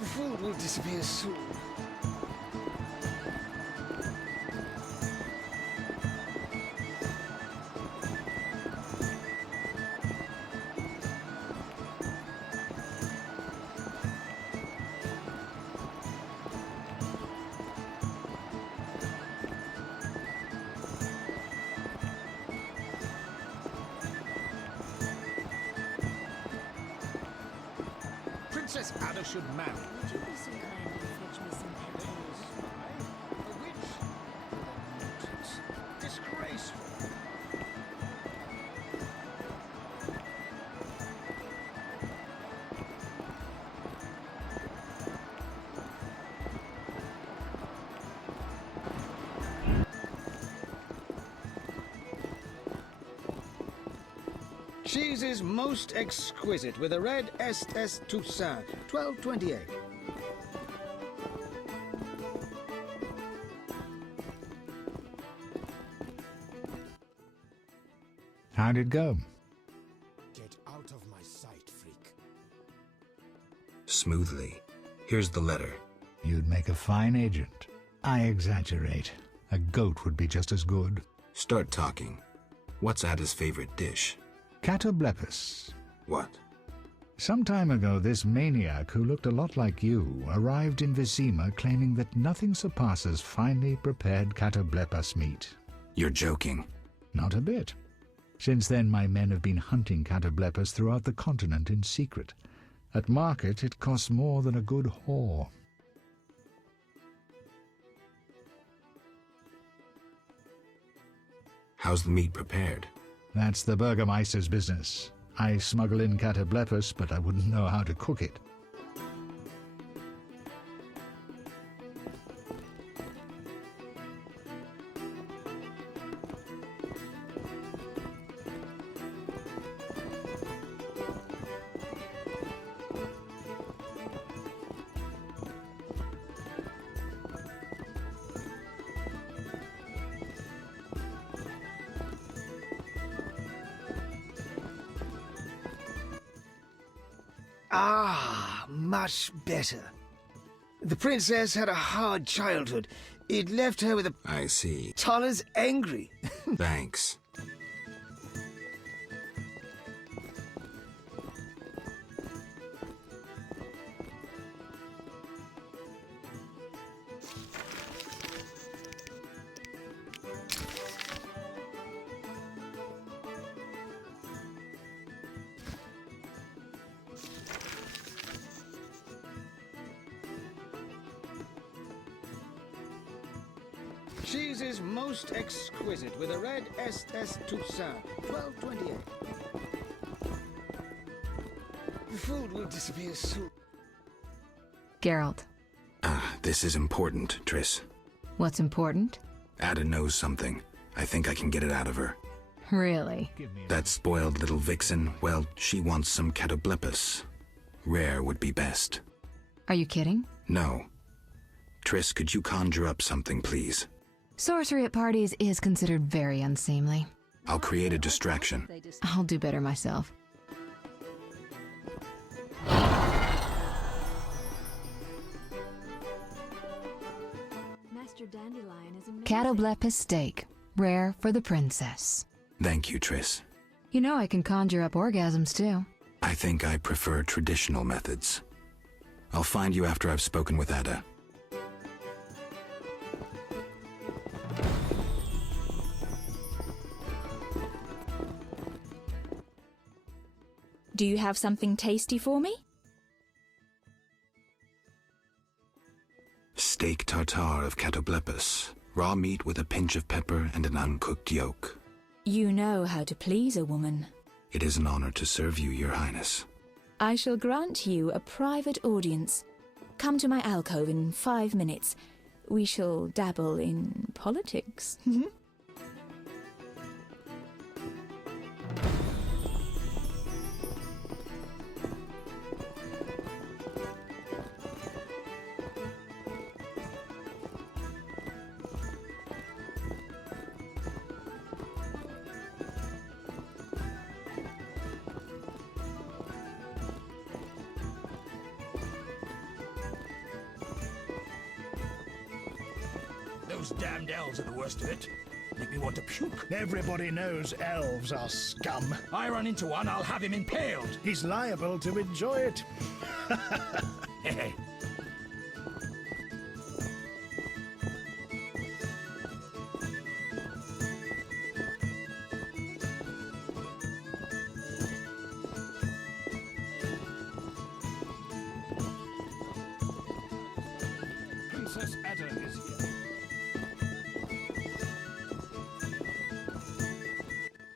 The food will disappear soon. Princess Ada should marry. Would you be so kind and fetch me some petals? A witch? Disgraceful. Cheese is most exquisite with a red SS Toussaint, 1228. How'd it go? Get out of my sight, freak. Smoothly. Here's the letter. You'd make a fine agent. I exaggerate. A goat would be just as good. Start talking. What's Ada's favorite dish? Catoblepis. What? Some time ago, this maniac who looked a lot like you arrived in Vizima claiming that nothing surpasses finely prepared catoblepas meat. You're joking. Not a bit. Since then, my men have been hunting catoblepas throughout the continent in secret. At market, it costs more than a good whore. How's the meat prepared? That's the Burgermeister's business. I smuggle in catoblepas, but I wouldn't know how to cook it. Ah, much better. The princess had a hard childhood. It left her with a... I see. Tala's angry. Thanks. Cheese is most exquisite with a red SS Toussaint, 1228. The food will disappear soon. Geralt. This is important, Triss. What's important? Ada knows something. I think I can get it out of her. Really? That spoiled little vixen, well, she wants some catoblepis. Rare would be best. Are you kidding? No. Triss, could you conjure up something, please? Sorcery at parties is considered very unseemly. I'll create a distraction. I'll do better myself. Master Dandelion is amazing. Catoblepis steak, rare for the princess. Thank you, Triss. You know I can conjure up orgasms too. I think I prefer traditional methods. I'll find you after I've spoken with Ada. Do you have something tasty for me? Steak tartare of catoblepus. Raw meat with a pinch of pepper and an uncooked yolk. You know how to please a woman. It is an honor to serve you, Your Highness. I shall grant you a private audience. Come to my alcove in 5 minutes. We shall dabble in politics. Those damned elves are the worst of it. Make me want to puke. Everybody knows elves are scum. I run into one, I'll have him impaled. He's liable to enjoy it. Princess Ada is here.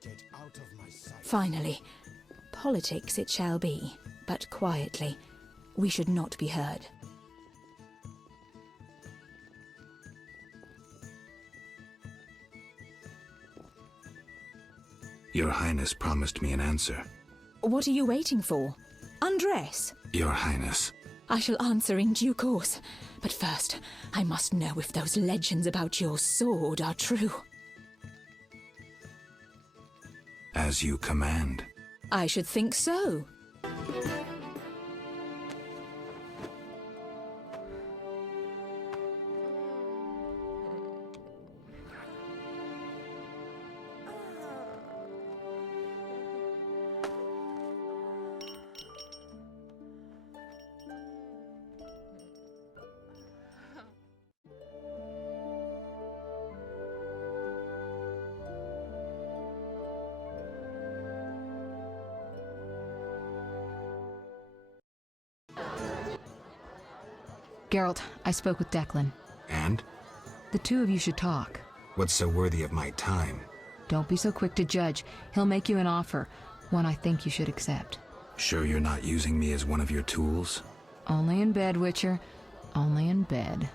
Get out of my sight. Finally, politics it shall be, but quietly. We should not be heard. Your Highness promised me an answer. What are you waiting for? Undress. Your Highness. I shall answer in due course. But first, I must know if those legends about your sword are true. As you command. I should think so. Geralt, I spoke with Declan. And? The two of you should talk. What's so worthy of my time? Don't be so quick to judge. He'll make you an offer, one I think you should accept. Sure you're not using me as one of your tools? Only in bed, Witcher. Only in bed.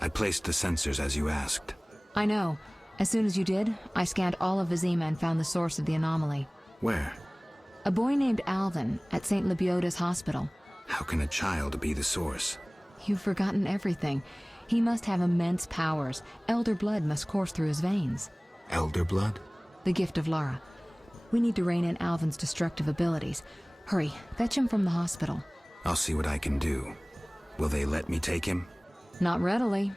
I placed the sensors as you asked. I know. As soon as you did, I scanned all of Vizima and found the source of the anomaly. Where? A boy named Alvin at St. Lebioda's hospital. How can a child be the source? You've forgotten everything. He must have immense powers. Elder blood must course through his veins. Elder blood? The gift of Lara. We need to rein in Alvin's destructive abilities. Hurry, fetch him from the hospital. I'll see what I can do. Will they let me take him? Not readily.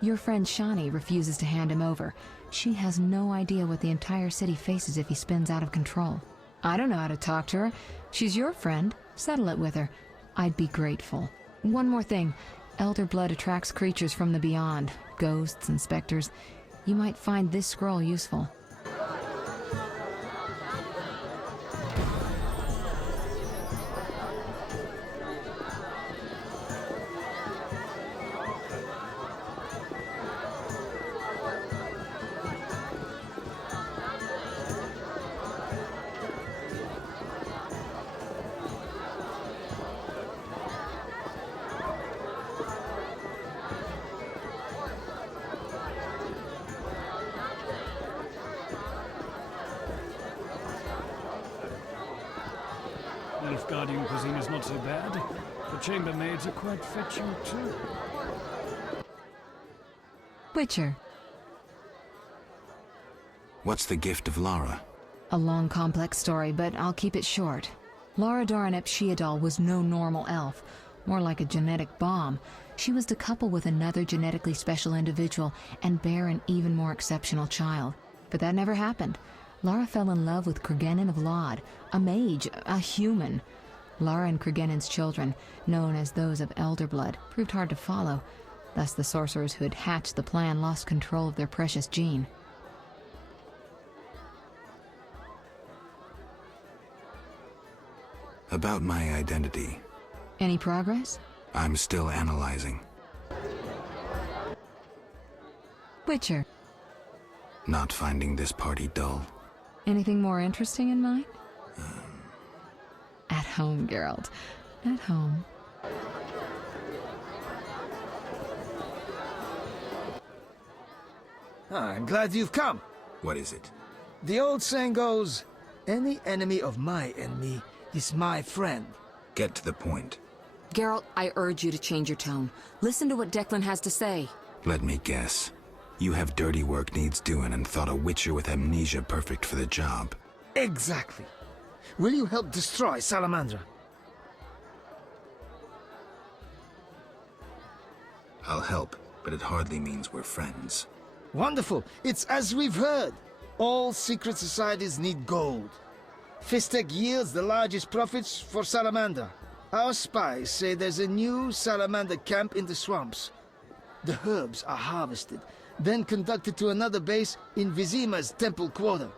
Your friend Shani refuses to hand him over. She has no idea what the entire city faces if he spins out of control. I don't know how to talk to her. She's your friend. Settle it with her. I'd be grateful. One more thing. Elder blood attracts creatures from the beyond. Ghosts and specters. You might find this scroll useful. Guardian cuisine is not so bad. The chambermaids are quite fetching too. Witcher. What's the gift of Lara? A long, complex story, but I'll keep it short. Lara Doran ep Sheadal was no normal elf. more like a genetic bomb. She was to couple with another genetically special individual and bear an even more exceptional child. But that never happened. Lara fell in love with Cregennan of Lod, a mage, a human. Lara and Cregennan's children, known as those of Elder Blood, proved hard to follow. Thus the sorcerers who had hatched the plan lost control of their precious gene. About my identity. Any progress? I'm still analyzing. Witcher. Not finding this party dull. Anything more interesting in mind? At home, Geralt. At home. I'm glad you've come. What is it? The old saying goes, any enemy of my enemy is my friend. Get to the point. Geralt, I urge you to change your tone. Listen to what Declan has to say. Let me guess. You have dirty work needs doing and thought a witcher with amnesia perfect for the job. Exactly. Will you help destroy Salamandra? I'll help, but it hardly means we're friends. Wonderful. It's as we've heard. All secret societies need gold. Fistek yields the largest profits for Salamander. Our spies say there's a new Salamander camp in the swamps. The herbs are harvested, then conducted to another base in Vizima's temple quarter.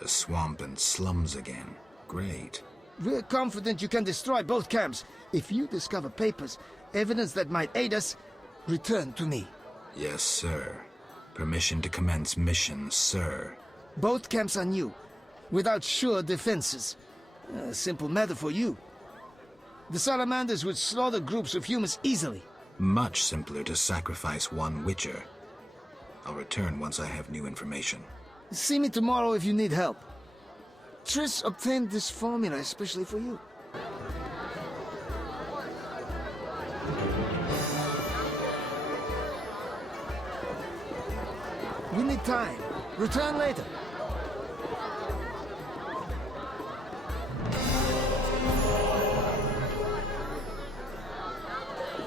A swamp and slums again. Great. We're confident you can destroy both camps. If you discover papers, evidence that might aid us, return to me. Yes, sir. Permission to commence mission, sir. Both camps are new, without sure defenses. A simple matter for you. The Salamanders would slaughter groups of humans easily. Much simpler to sacrifice one witcher. I'll return once I have new information. See me tomorrow if you need help. Triss obtained this formula especially for you. We need time. Return later.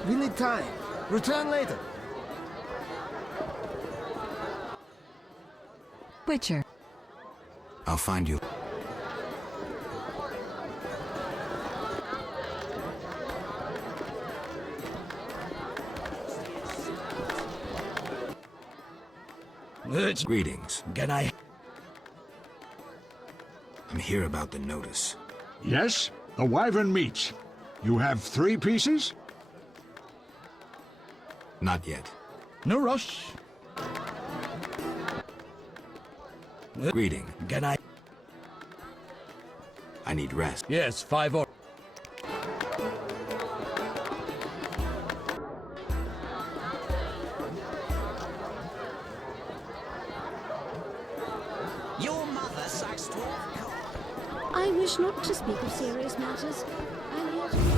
We need time. Return later. Witcher. I'll find you. Greetings. Can I? I'm here about the notice. Yes, the wyvern meats. You have 3 pieces? Not yet. No rush. Greeting. Can I? I need rest. Yes, 5 or... Your mother sucks dwarf cock. I wish not to speak of serious matters. I'm here to...